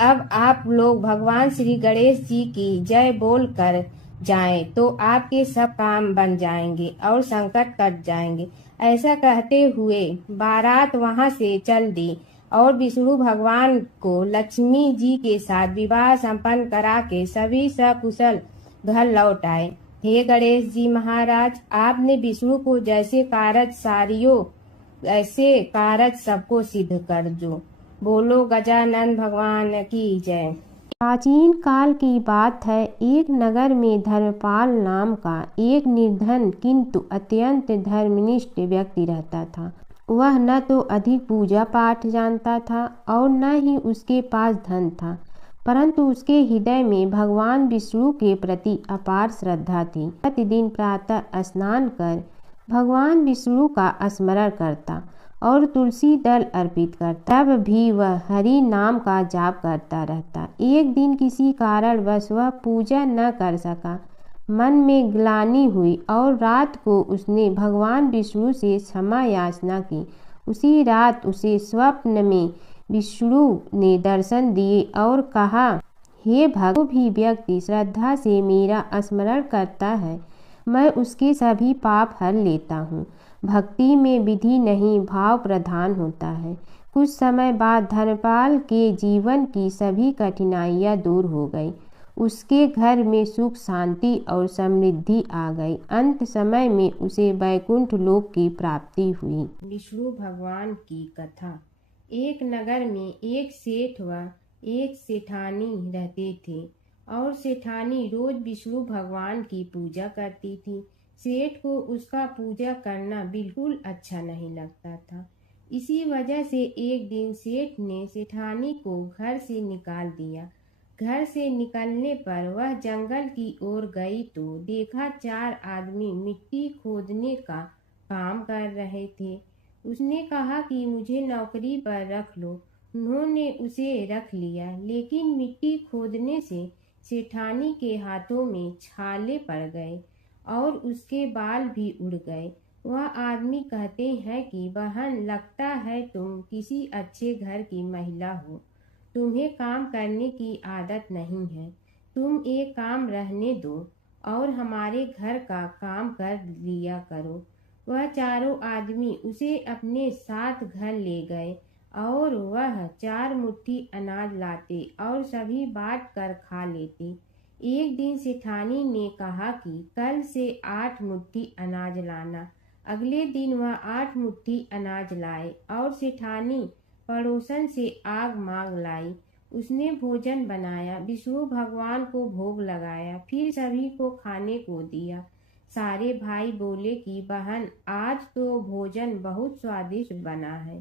अब आप लोग भगवान श्री गणेश जी की जय बोल कर जाएं तो आपके सब काम बन जाएंगे और संकट कट जाएंगे। ऐसा कहते हुए बारात वहां से चल दी और विष्णु भगवान को लक्ष्मी जी के साथ विवाह संपन्न करा के सभी सकुशल घर लौट आए। हे गणेश जी महाराज, आपने विष्णु को जैसे कारज सारियो ऐसे कारज सबको सिद्ध कर जो। बोलो गजानन भगवान की जय। प्राचीन काल की बात है। एक नगर में धर्मपाल नाम का एक निर्धन किंतु अत्यंत धर्मनिष्ठ व्यक्ति रहता था। वह न तो अधिक पूजा पाठ जानता था और न ही उसके पास धन था, परंतु उसके हृदय में भगवान विष्णु के प्रति अपार श्रद्धा थी। प्रतिदिन प्रातः स्नान कर भगवान विष्णु का स्मरण करता और तुलसी दल अर्पित करता। तब भी वह हरि नाम का जाप करता रहता। एक दिन किसी कारणवश वह पूजा न कर सका। मन में ग्लानि हुई और रात को उसने भगवान विष्णु से क्षमा याचना की। उसी रात उसे स्वप्न में विष्णु ने दर्शन दिए और कहा, हे भक्त, जो भी व्यक्ति श्रद्धा से मेरा स्मरण करता है मैं उसके सभी पाप हर लेता हूँ। भक्ति में विधि नहीं भाव प्रधान होता है। कुछ समय बाद धर्मपाल के जीवन की सभी कठिनाइयाँ दूर हो गई। उसके घर में सुख शांति और समृद्धि आ गई। अंत समय में उसे वैकुंठ लोक की प्राप्ति हुई। विष्णु भगवान की कथा। एक नगर में एक सेठ व एक सेठानी रहते थे और सेठानी रोज विष्णु भगवान की पूजा करती थी। सेठ को उसका पूजा करना बिल्कुल अच्छा नहीं लगता था। इसी वजह से एक दिन सेठ ने सेठानी को घर से निकाल दिया। घर से निकलने पर वह जंगल की ओर गई तो देखा 4 आदमी मिट्टी खोदने का काम कर रहे थे। उसने कहा कि मुझे नौकरी पर रख लो। उन्होंने उसे रख लिया, लेकिन मिट्टी खोदने से सेठानी के हाथों में छाले पड़ गए और उसके बाल भी उड़ गए। वह आदमी कहते हैं कि बहन, लगता है तुम किसी अच्छे घर की महिला हो। तुम्हें काम करने की आदत नहीं है। तुम एक काम रहने दो और हमारे घर का काम कर लिया करो। वह चारों आदमी उसे अपने साथ घर ले गए और वह 4 मुट्ठी अनाज लाते और सभी बांट कर खा लेते। एक दिन सेठानी ने कहा कि कल से 8 मुट्ठी अनाज लाना। अगले दिन वह 8 मुट्ठी अनाज लाए और सेठानी पड़ोसन से आग मांग लाई। उसने भोजन बनाया, विष्णु भगवान को भोग लगाया, फिर सभी को खाने को दिया। सारे भाई बोले कि बहन, आज तो भोजन बहुत स्वादिष्ट बना है।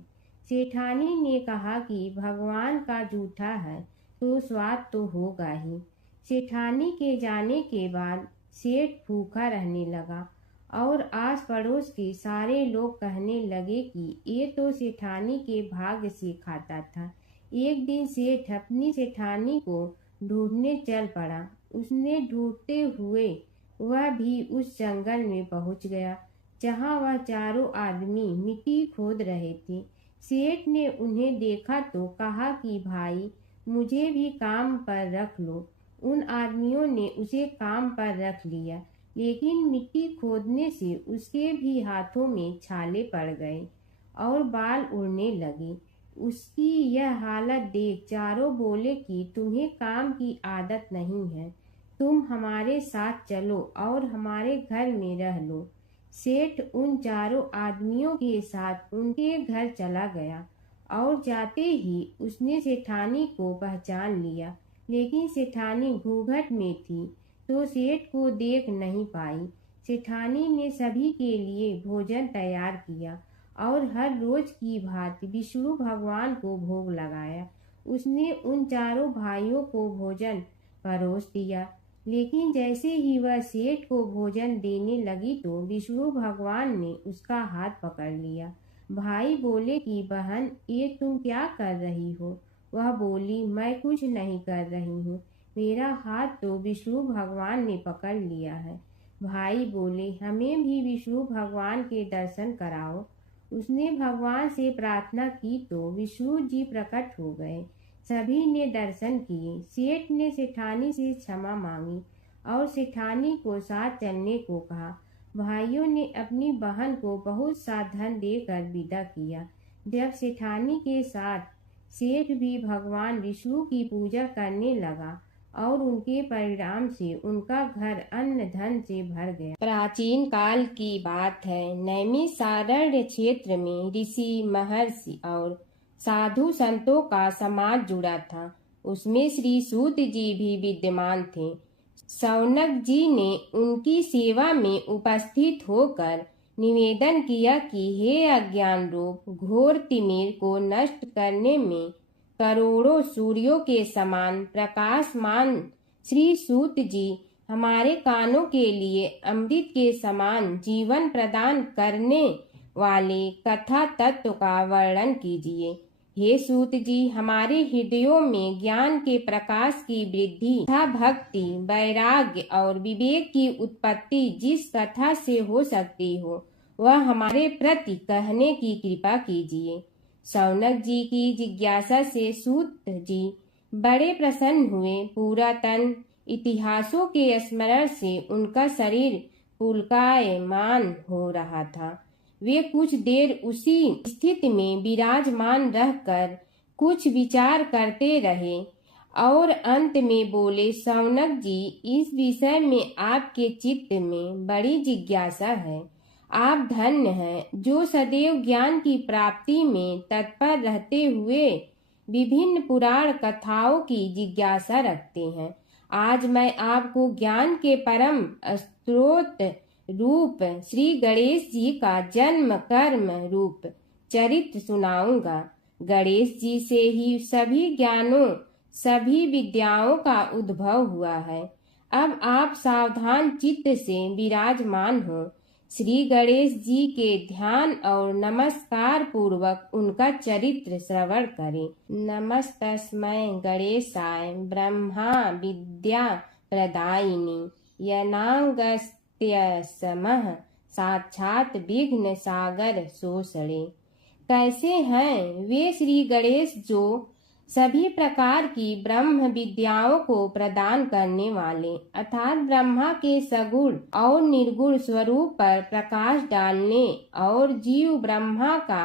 सेठानी ने कहा कि भगवान का जूठा है तो स्वाद तो होगा ही। सेठानी के जाने के बाद सेठ भूखा रहने लगा और आस पड़ोस के सारे लोग कहने लगे कि ये तो सेठानी के भाग्य से खाता था। एक दिन सेठ अपनी सेठानी को ढूंढने चल पड़ा। उसने ढूंढते हुए वह भी उस जंगल में पहुंच गया जहां वह चारों आदमी मिट्टी खोद रहे थे। सेठ ने उन्हें देखा तो कहा कि भाई, मुझे भी काम पर रख लो। उन आदमियों ने उसे काम पर रख लिया, लेकिन मिट्टी खोदने से उसके भी हाथों में छाले पड़ गए और बाल उड़ने लगे। उसकी यह हालत देख चारों बोले कि तुम्हें काम की आदत नहीं है, तुम हमारे साथ चलो और हमारे घर में रह लो। सेठ उन चारों आदमियों के साथ उनके घर चला गया और जाते ही उसने सेठानी को पहचान लिया, लेकिन सेठानी घूंघट में थी तो सेठ को देख नहीं पाई। सेठानी ने सभी के लिए भोजन तैयार किया और हर रोज की भांति विष्णु भगवान को भोग लगाया। उसने उन चारों भाइयों को भोजन परोस दिया, लेकिन जैसे ही वह सेठ को भोजन देने लगी तो विष्णु भगवान ने उसका हाथ पकड़ लिया। भाई बोले कि बहन, ये तुम क्या कर रही हो? वह बोली, मैं कुछ नहीं कर रही हूँ, मेरा हाथ तो विष्णु भगवान ने पकड़ लिया है। भाई बोले, हमें भी विष्णु भगवान के दर्शन कराओ। उसने भगवान से प्रार्थना की तो विष्णु जी प्रकट हो गए। सभी ने दर्शन किए। सेठ ने सेठानी से क्षमा मांगी और सेठानी को साथ चलने को कहा। भाइयों ने अपनी बहन को बहुत सा धन देकर विदा किया। जब सेठानी के साथ सेठ भी भगवान विष्णु की पूजा करने लगा और उनके परिणाम से उनका घर अन्न धन से भर गया। प्राचीन काल की बात है। नैमिषारण्य क्षेत्र में ऋषि, महर्षि और साधु संतों का समाज जुड़ा था। उसमें श्री सूत जी भी विद्यमान थे। शौनक जी ने उनकी सेवा में उपस्थित होकर निवेदन किया कि हे अज्ञान रूप घोर तिमिर को नष्ट करने में करोड़ों सूर्यों के समान प्रकाशमान श्री सूत जी हमारे कानों के लिए अमृत के समान जीवन प्रदान करने वाले कथा तत्व का वर्णन कीजिए। हे सूत जी, हमारे हृदयों में ज्ञान के प्रकाश की वृद्धि तथा भक्ति, वैराग्य और विवेक की उत्पत्ति जिस कथा से हो सकती हो वह हमारे प्रति कहने की कृपा कीजिए। शौनक जी की जिज्ञासा से सूत जी बड़े प्रसन्न हुए। पुरातन इतिहासों के स्मरण से उनका शरीर पुलकायमान हो रहा था। वे कुछ देर उसी स्थिति में विराजमान रहकर कुछ विचार करते रहे और अंत में बोले, शौनक जी, इस विषय में आपके चित्त में बड़ी जिज्ञासा है। आप धन्य हैं जो सदैव ज्ञान की प्राप्ति में तत्पर रहते हुए विभिन्न पुराण कथाओं की जिज्ञासा रखते हैं। आज मैं आपको ज्ञान के परम स्रोत रूप श्री गणेश जी का जन्म कर्म रूप चरित्र सुनाऊंगा। गणेश जी से ही सभी ज्ञानों, सभी विद्याओं का उद्भव हुआ है। अब आप सावधान चित्त से विराजमान हो। श्री गणेश जी के ध्यान और नमस्कार पूर्वक उनका चरित्र श्रवण करें। नमस्तस्मै गणेशाय ब्रह्मा विद्या प्रदायिनी यनागस्त्यसमः साक्षात विघ्न सागर सोसड़े। कैसे हैं वे श्री गणेश जो सभी प्रकार की ब्रह्म विद्याओं को प्रदान करने वाले अर्थात ब्रह्मा के सगुण और निर्गुण स्वरूप पर प्रकाश डालने और जीव ब्रह्मा का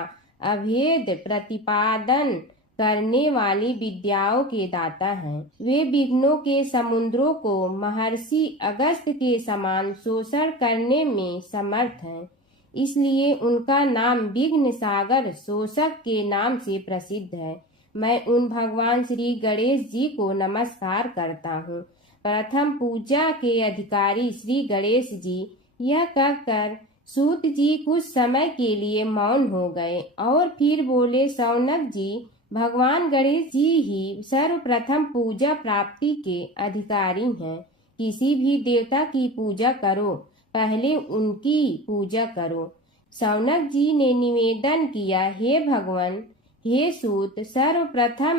अभेद प्रतिपादन करने वाली विद्याओं के दाता हैं। वे विघ्नों के समुद्रों को महर्षि अगस्त्य के समान शोषण करने में समर्थ हैं। इसलिए उनका नाम विघ्न सागर शोषक के नाम से प्रसिद्ध है। मैं उन भगवान श्री गणेश जी को नमस्कार करता हूँ। प्रथम पूजा के अधिकारी श्री गणेश जी, यह कहकर सूत जी कुछ समय के लिए मौन हो गए और फिर बोले, शौनक जी, भगवान गणेश जी ही सर्वप्रथम पूजा प्राप्ति के अधिकारी हैं। किसी भी देवता की पूजा करो, पहले उनकी पूजा करो। शौनक जी ने निवेदन किया, हे भगवान, हे सूत, सर्वप्रथम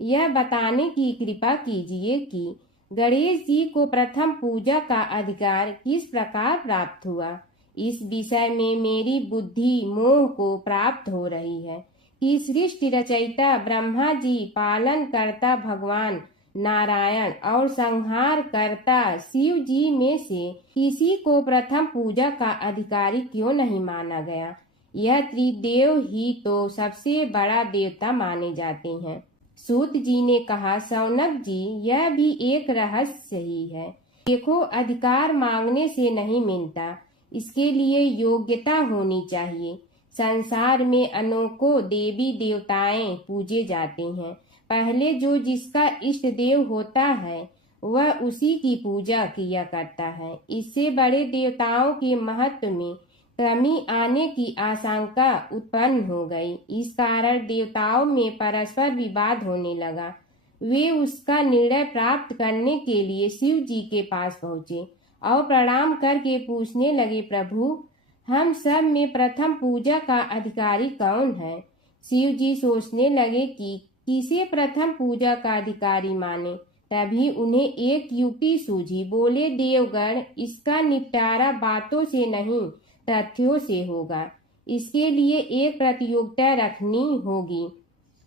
यह बताने की कृपा कीजिए कि गणेश जी को प्रथम पूजा का अधिकार किस प्रकार प्राप्त हुआ। इस विषय में मेरी बुद्धि मोह को प्राप्त हो रही है कि सृष्टि रचयिता ब्रह्मा जी, पालन करता भगवान नारायण और संहार करता शिव जी में से किसी को प्रथम पूजा का अधिकारी क्यों नहीं माना गया। यह त्रिदेव ही तो सबसे बड़ा देवता माने जाते हैं। सूत जी ने कहा, शौनक जी, यह भी एक रहस्य ही है। देखो, अधिकार मांगने से नहीं मिलता, इसके लिए योग्यता होनी चाहिए। संसार में अनेकों देवी देवताएं पूजे जाते हैं। पहले जो जिसका इष्ट देव होता है वह उसी की पूजा किया करता है। इससे बड़े देवताओं के महत्व में कमी आने की आशंका उत्पन्न हो गई। इस कारण देवताओं में परस्पर विवाद होने लगा। वे उसका निर्णय प्राप्त करने के लिए शिव जी के पास पहुँचे और प्रणाम करके पूछने लगे, प्रभु, हम सब में प्रथम पूजा का अधिकारी कौन है। शिव जी सोचने लगे कि किसे प्रथम पूजा का अधिकारी माने। तभी उन्हें एक युक्ति सूझी। बोले, देवगण, इसका निपटारा बातों से नहीं तथ्यों से होगा। इसके लिए एक प्रतियोगिता रखनी होगी।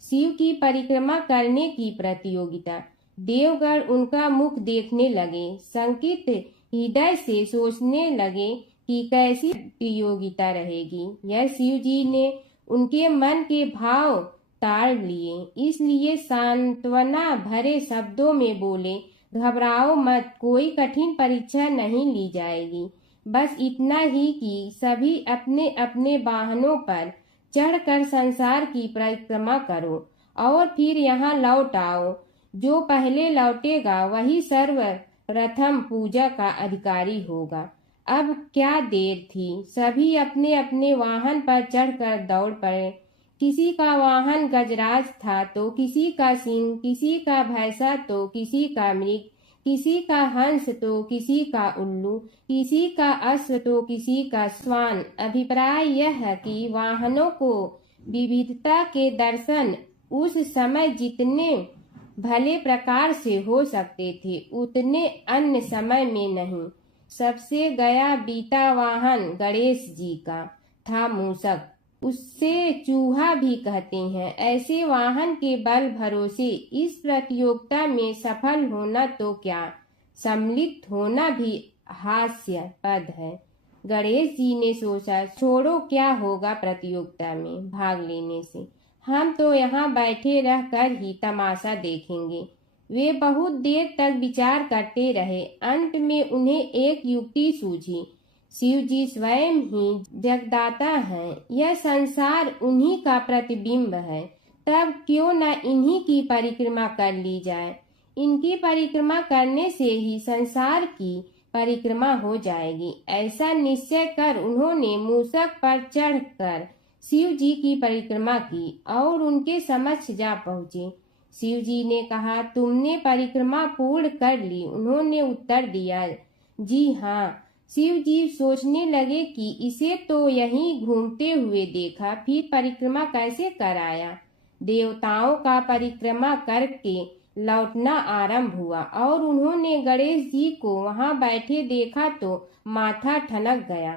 शिव की परिक्रमा करने की प्रतियोगिता। देवगण उनका मुख देखने लगे, शंकित हृदय से सोचने लगे कि कैसी प्रतियोगिता रहेगी। यह शिव जी ने उनके मन के भाव ताड़ लिए, इसलिए सांत्वना भरे शब्दों में बोले, घबराओ मत, कोई कठिन परीक्षा नहीं ली जाएगी। बस इतना ही कि सभी अपने अपने वाहनों पर चढ़कर संसार की परिक्रमा करो और फिर यहाँ लौट आओ। जो पहले लौटेगा वही सर्वप्रथम पूजा का अधिकारी होगा। अब क्या देर थी, सभी अपने अपने वाहन पर चढ़कर दौड़ पड़े। किसी का वाहन गजराज था तो किसी का सिंह, किसी का भैंसा तो किसी का मृग, किसी का हंस तो किसी का उल्लू, किसी का अश्व तो किसी का श्वान। अभिप्राय यह है कि वाहनों को विविधता के दर्शन उस समय जितने भले प्रकार से हो सकते थे उतने अन्य समय में नहीं। सबसे गया बीता वाहन गणेश जी का था मूषक, उससे चूहा भी कहते हैं। ऐसे वाहन के बल भरोसे इस प्रतियोगिता में सफल होना तो क्या, सम्मिलित होना भी हास्यास्पद है। गणेश जी ने सोचा, छोड़ो, क्या होगा प्रतियोगिता में भाग लेने से, हम तो यहाँ बैठे रहकर ही तमाशा देखेंगे। वे बहुत देर तक विचार करते रहे। अंत में उन्हें एक युक्ति सूझी। शिव जी स्वयं ही जगदाता हैं, यह संसार उन्हीं का प्रतिबिंब है, तब क्यों न इन्हीं की परिक्रमा कर ली जाए। इनकी परिक्रमा करने से ही संसार की परिक्रमा हो जाएगी। ऐसा निश्चय कर उन्होंने मूषक पर चढ़कर शिव जी की परिक्रमा की और उनके समक्ष जा पहुँचे। शिव जी ने कहा, तुमने परिक्रमा पूर्ण कर ली? उन्होंने उत्तर दिया, जी हाँ। शिव जी सोचने लगे कि इसे तो यहीं घूमते हुए देखा, फिर परिक्रमा कैसे कराया। देवताओं का परिक्रमा करके लौटना आरंभ हुआ और उन्होंने गणेश जी को वहां बैठे देखा तो माथा ठनक गया।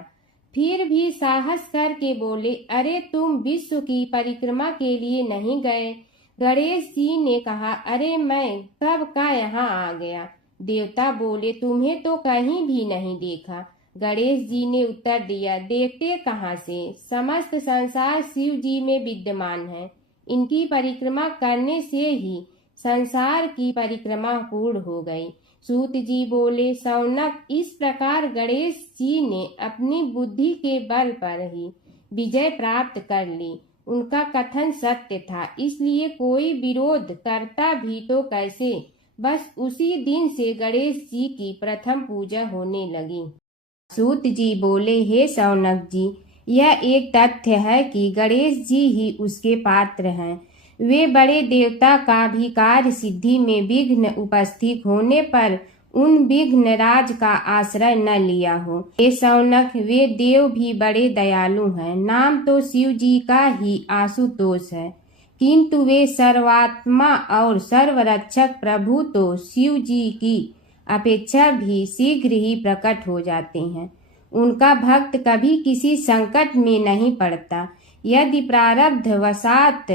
फिर भी साहस करके बोले, अरे तुम विश्व की परिक्रमा के लिए नहीं गए? गणेश जी ने कहा, अरे मैं कब का यहाँ आ गया। देवता बोले, तुम्हें तो कहीं भी नहीं देखा। गणेश जी ने उत्तर दिया, देखते कहाँ से, समस्त संसार शिव जी में विद्यमान है। इनकी परिक्रमा करने से ही संसार की परिक्रमा पूर्ण हो गई। सूत जी बोले, शौनक, इस प्रकार गणेश जी ने अपनी बुद्धि के बल पर ही विजय प्राप्त कर ली। उनका कथन सत्य था, इसलिए कोई विरोध करता भी तो कैसे। बस उसी दिन से गणेश जी की प्रथम पूजा होने लगी। सूत जी बोले, हे शौनक जी, यह एक तथ्य है कि गणेश जी ही उसके पात्र हैं। वे बड़े देवता का भी कार्य सिद्धि में विघ्न उपस्थित होने पर उन विघ्न राज का आश्रय न लिया हो। हे शौनक, वे देव भी बड़े दयालु हैं। नाम तो शिव जी का ही आशुतोष है, किंतु वे सर्वात्मा और सर्वरक्षक प्रभु तो शिव जी की अपेक्षा भी शीघ्र ही प्रकट हो जाते हैं। उनका भक्त कभी किसी संकट में नहीं पड़ता। यदि प्रारब्ध वशात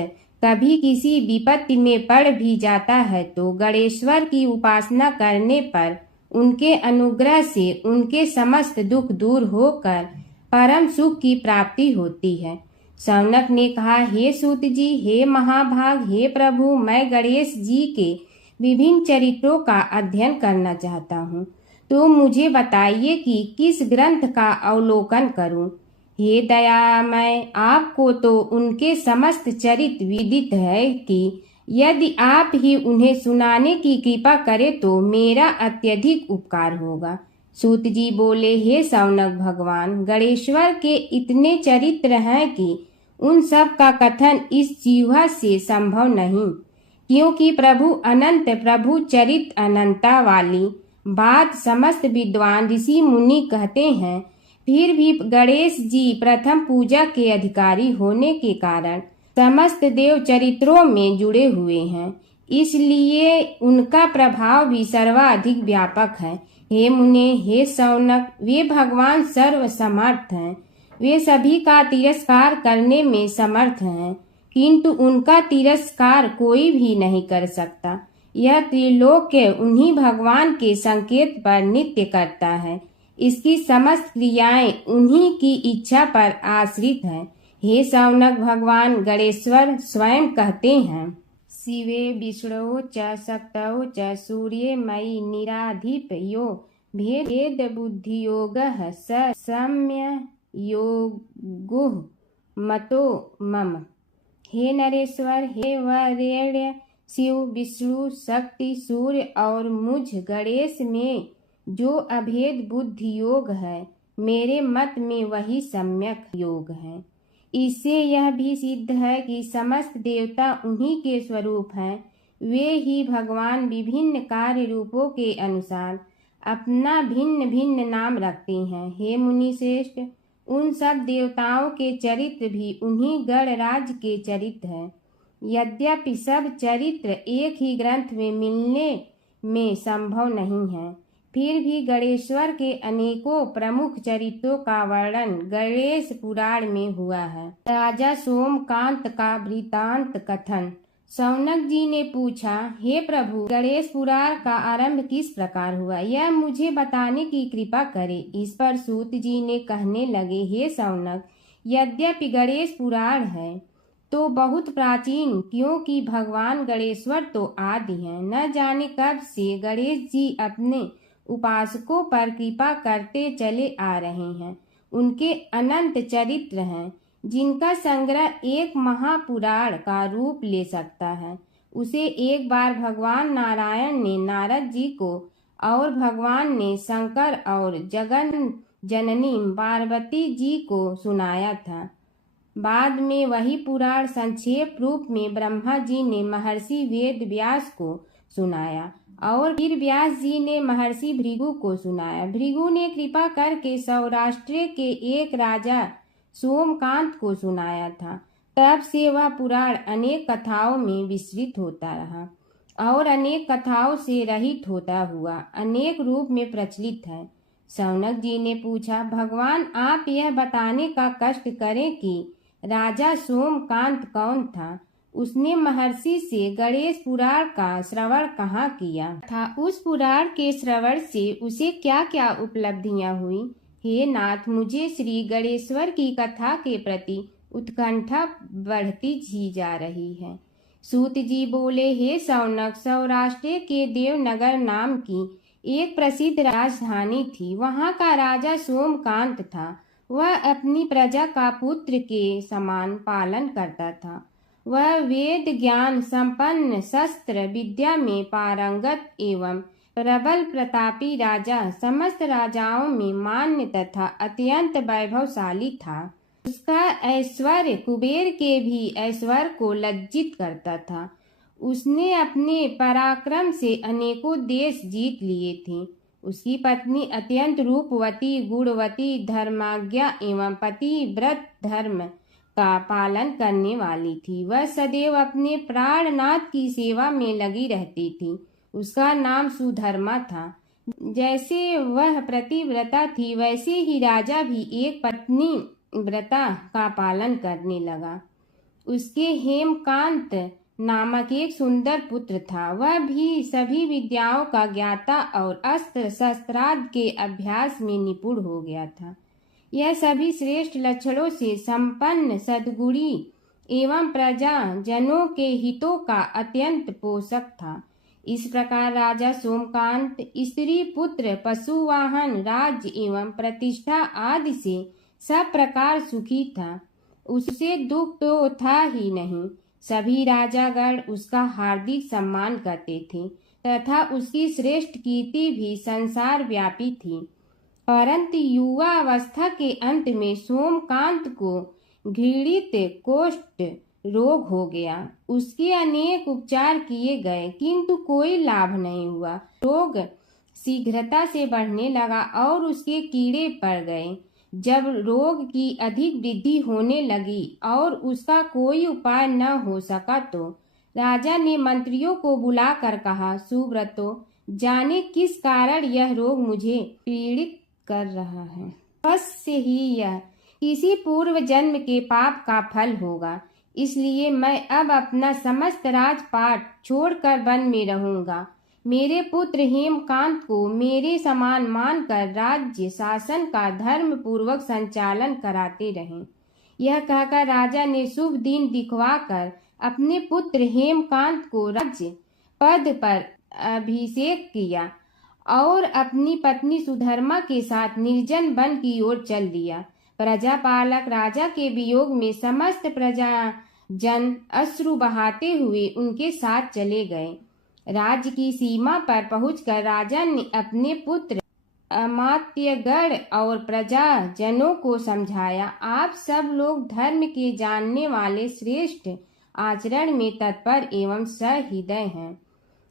कभी किसी विपत्ति में पड़ भी जाता है तो गणेश्वर की उपासना करने पर उनके अनुग्रह से उनके समस्त दुख दूर होकर परम सुख की प्राप्ति होती है। शौनक ने कहा, हे सूत जी, हे महाभाग, हे प्रभु, मैं गणेश जी के विभिन्न चरित्रों का अध्ययन करना चाहता हूँ, तो मुझे बताइए कि किस ग्रंथ का अवलोकन करूँ। हे दयामय, आपको तो उनके समस्त चरित्र विदित है कि यदि आप ही उन्हें सुनाने की कृपा करें तो मेरा अत्यधिक उपकार होगा। सूत जी बोले, हे शौनक भगवान, गणेश्वर के इतने चरित्र हैं कि उन सब का कथन इस जीवा से संभव नहीं, क्योंकि प्रभु अनंत, प्रभु चरित्र अनंता वाली बात समस्त विद्वान ऋषि मुनि कहते हैं। फिर भी गणेश जी प्रथम पूजा के अधिकारी होने के कारण समस्त देव चरित्रों में जुड़े हुए हैं, इसलिए उनका प्रभाव भी सर्वाधिक व्यापक है। हे मुने, हे शौनक, वे भगवान सर्व समर्थ हैं। वे सभी का तिरस्कार करने में समर्थ हैं, किंतु उनका तिरस्कार कोई भी नहीं कर सकता। यह त्रिलोक्य उन्हीं भगवान के संकेत पर नित्य करता है। इसकी समस्त क्रियाएं उन्हीं की इच्छा पर आश्रित है। हे सौनक, भगवान गणेश्वर स्वयं कहते हैं, शिवे विष्णु च शक्तौ च सूर्ये मयि निराधिप यो भेद बुद्धि योग स सम्य योगो मतो मम। हे नरेश्वर, हे वरेण्य, शिव, विष्णु, शक्ति, सूर्य और मुझ गणेश में जो अभेद बुद्धि योग है, मेरे मत में वही सम्यक योग है। इससे यह भी सिद्ध है कि समस्त देवता उन्हीं के स्वरूप हैं। वे ही भगवान विभिन्न कार्य रूपों के अनुसार अपना भिन्न भिन्न नाम रखते हैं। हे मुनि श्रेष्ठ, उन सब देवताओं के चरित्र भी उन्हीं गणराज के चरित्र हैं। यद्यपि सब चरित्र एक ही ग्रंथ में मिलने में संभव नहीं है, फिर भी गणेश्वर के अनेकों प्रमुख चरित्रों का वर्णन गणेश पुराण में हुआ है। राजा सोमकांत का वृत्तांत कथन। सौनक जी ने पूछा, हे प्रभु, गणेश पुराण का आरंभ किस प्रकार हुआ, यह मुझे बताने की कृपा करें। इस पर सूत जी ने कहने लगे, हे सौनक, यद्यपि गणेश पुराण है तो बहुत प्राचीन, क्योंकि भगवान गणेश्वर तो आदि हैं। न जाने कब से गणेश जी अपने उपासकों पर कृपा करते चले आ रहे हैं। उनके अनंत चरित्र हैं, जिनका संग्रह एक महापुराण का रूप ले सकता है। उसे एक बार भगवान नारायण ने नारद जी को और भगवान ने शंकर और जगन जननी पार्वती जी को सुनाया था। बाद में वही पुराण संक्षेप रूप में ब्रह्मा जी ने महर्षि वेद व्यास को सुनाया और फिर व्यास जी ने महर्षि भृगु को सुनाया। भृगु ने कृपा करके सौराष्ट्र के एक राजा सोमकांत को सुनाया था। तब से वह पुराण अनेक कथाओं में विस्तृत होता रहा और अनेक कथाओं से रहित होता हुआ अनेक रूप में प्रचलित है। सौनक जी ने पूछा, भगवान, आप यह बताने का कष्ट करें कि राजा सोमकांत कौन था। उसने महर्षि से गणेश पुराण का श्रवण कहाँ किया था, उस पुराण के श्रवण से उसे क्या क्या उपलब्धियां हुई। हे नाथ, मुझे श्री गणेश्वर की कथा के प्रति उत्कंठा बढ़ती ही जा रही है। सूत जी बोले, हे सौनक, सौराष्ट्र के देवनगर नाम की एक प्रसिद्ध राजधानी थी। वहाँ का राजा सोमकांत था। वह अपनी प्रजा का पुत्र के समान पालन करता था। वह वेद ज्ञान संपन्न, शस्त्र विद्या में पारंगत एवं प्रबल प्रतापी राजा, समस्त राजाओं में मान्य तथा अत्यंत वैभवशाली था। उसका ऐश्वर्य कुबेर के भी ऐश्वर्य को लज्जित करता था। उसने अपने पराक्रम से अनेकों देश जीत लिए थे। उसकी पत्नी अत्यंत रूपवती, गुणवती, धर्माज्ञा एवं पतिव्रत धर्म का पालन करने वाली थी। वह सदैव अपने प्राणनाथ की सेवा में लगी रहती थी। उसका नाम सुधर्मा था। जैसे वह प्रतिव्रता थी, वैसे ही राजा भी एक पत्नी व्रता का पालन करने लगा। उसके हेमकांत नामक एक सुंदर पुत्र था। वह भी सभी विद्याओं का ज्ञाता और अस्त्र शस्त्रादि के अभ्यास में निपुण हो गया था। यह सभी श्रेष्ठ लक्षणों से संपन्न, सद्गुणी एवं प्रजा जनों के हितों का अत्यंत पोषक था। इस प्रकार राजा सोमकांत स्त्री पुत्र, पशुवाहन, राज्य एवं प्रतिष्ठा आदि से सब प्रकार सुखी था। उससे दुख तो था ही नहीं। सभी राजागण उसका हार्दिक सम्मान करते थे तथा उसकी श्रेष्ठ कीर्ति भी संसार व्यापी थी। परंतु युवा अवस्था के अंत में सोमकांत को घृणित कोष्ठ रोग हो गया। उसके अनेक उपचार किए गए, किंतु कोई लाभ नहीं हुआ। रोग शीघ्रता से बढ़ने लगा और उसके कीड़े पड़ गए। जब रोग की अधिक वृद्धि होने लगी और उसका कोई उपाय न हो सका, तो राजा ने मंत्रियों को बुलाकर कहा, सुव्रतो, जाने किस कारण यह रोग मुझे पीड़ित कर रहा है। अवश्य ही यह किसी पूर्व जन्म के पाप का फल होगा। इसलिए मैं अब अपना समस्त राजपाट छोड़कर वन में रहूंगा। मेरे पुत्र हेमकांत को मेरे समान मानकर राज्य शासन का धर्म पूर्वक संचालन कराते रहें। यह कहकर राजा ने शुभ दिन दिखवाकर अपने पुत्र हेमकांत को राज्य पद पर अभिषेक किया और अपनी पत्नी सुधर्मा के साथ निर्जन वन की ओर चल दिया। प्रजापालक राजा के वियोग में समस्त प्रजा जन अश्रु बहाते हुए उनके साथ चले गए। राज्य की सीमा पर पहुंचकर राजा ने अपने पुत्र अमात्यगण और प्रजाजनों को समझाया, आप सब लोग धर्म के जानने वाले श्रेष्ठ आचरण में तत्पर एवं सहृदय हैं।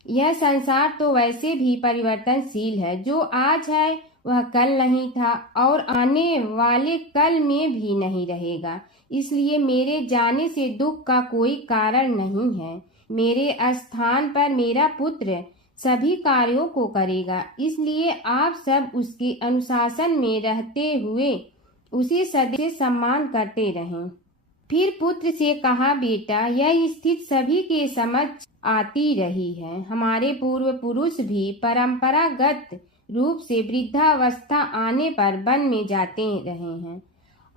यह संसार तो वैसे भी परिवर्तनशील है, जो आज है वह कल नहीं था और आने वाले कल में भी नहीं रहेगा। इसलिए मेरे जाने से दुख का कोई कारण नहीं है। मेरे स्थान पर मेरा पुत्र सभी कार्यों को करेगा, इसलिए आप सब उसके अनुशासन में रहते हुए उसे सदैव सम्मान करते रहें। फिर पुत्र से कहा, बेटा, यह स्थिति सभी के समझ आती रही है। हमारे पूर्व पुरुष भी परंपरागत रूप से वृद्धावस्था आने पर वन में जाते रहे हैं।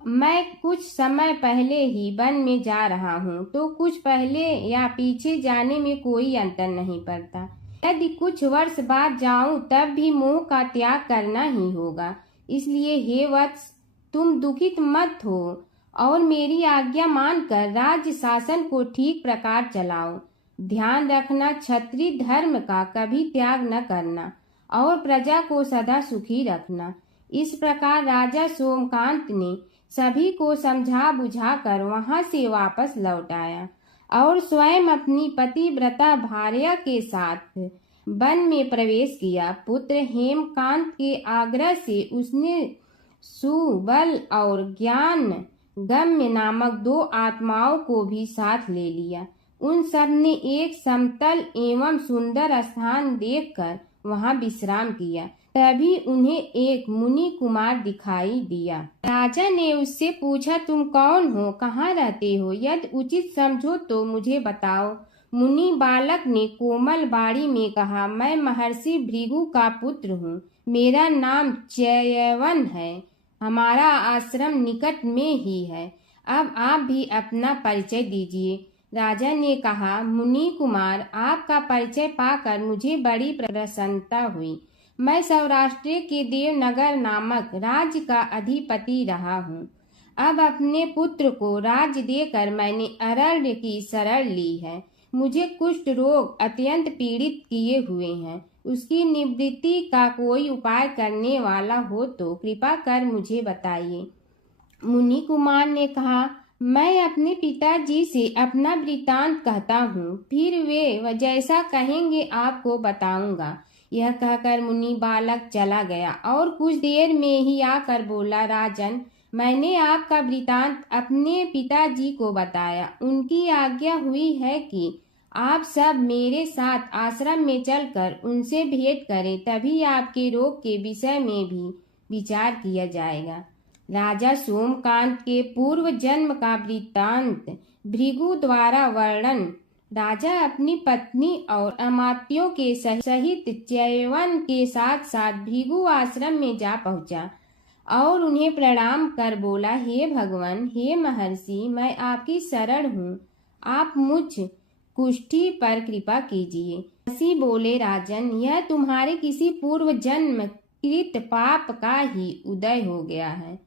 मैं कुछ समय पहले ही वन में जा रहा हूँ, तो कुछ पहले या पीछे जाने में कोई अंतर नहीं पड़ता। यदि कुछ वर्ष बाद जाऊं तब भी मोह का त्याग करना ही होगा। इसलिए हे वत्स, तुम दुखित मत हो और मेरी आज्ञा मानकर राज्य शासन को ठीक प्रकार चलाओ। ध्यान रखना, क्षत्रिय धर्म का कभी त्याग न करना और प्रजा को सदा सुखी रखना। इस प्रकार राजा सोमकांत ने सभी को समझा बुझाकर वहां से वापस लौट आया और स्वयं अपनी पतिव्रता भार्या के साथ वन में प्रवेश किया। पुत्र हेमकांत के आग्रह से उसने सुबल और ज्ञान गम्य नामक 2 आत्माओं को भी साथ ले लिया। उन सब ने एक समतल एवं सुंदर स्थान देखकर वहां विश्राम किया। तभी उन्हें एक मुनि कुमार दिखाई दिया। राजा ने उससे पूछा, तुम कौन हो, कहाँ रहते हो? यदि उचित समझो तो मुझे बताओ। मुनि बालक ने कोमल बाड़ी में कहा, मैं महर्षि भृगु का पुत्र हूँ। मेरा नाम च्यवन है। हमारा आश्रम निकट में ही है। अब आप भी अपना परिचय दीजिए। राजा ने कहा, मुनि कुमार, आपका परिचय पाकर मुझे बड़ी प्रसन्नता हुई। मैं सौराष्ट्र के देवनगर नामक राज्य का अधिपति रहा हूँ। अब अपने पुत्र को राज्य देकर मैंने अरण्य की शरण ली है। मुझे कुष्ठ रोग अत्यंत पीड़ित किए हुए हैं। उसकी निवृत्ति का कोई उपाय करने वाला हो तो कृपा कर मुझे बताइए। मुनि कुमार ने कहा, मैं अपने पिताजी से अपना वृतांत कहता हूँ, फिर वे जैसा कहेंगे आपको बताऊंगा। यह कहकर मुनि बालक चला गया और कुछ देर में ही आकर बोला, राजन, मैंने आपका वृतांत अपने पिताजी को बताया। उनकी आज्ञा हुई है कि आप सब मेरे साथ आश्रम में चलकर उनसे भेंट करें, तभी आपके रोग के विषय में भी विचार किया जाएगा। राजा सोमकांत के पूर्व जन्म का वृत्तांत भृगु द्वारा वर्णन। राजा अपनी पत्नी और अमात्यों के सहित च्यवन के साथ साथ भृगु आश्रम में जा पहुंचा और उन्हें प्रणाम कर बोला, हे भगवान, हे महर्षि, मैं आपकी शरण हूँ। आप मुझ कुष्ठी पर कृपा कीजिए। महर्षि बोले, राजन, यह तुम्हारे किसी पूर्व जन्म कृत पाप का ही उदय हो गया है।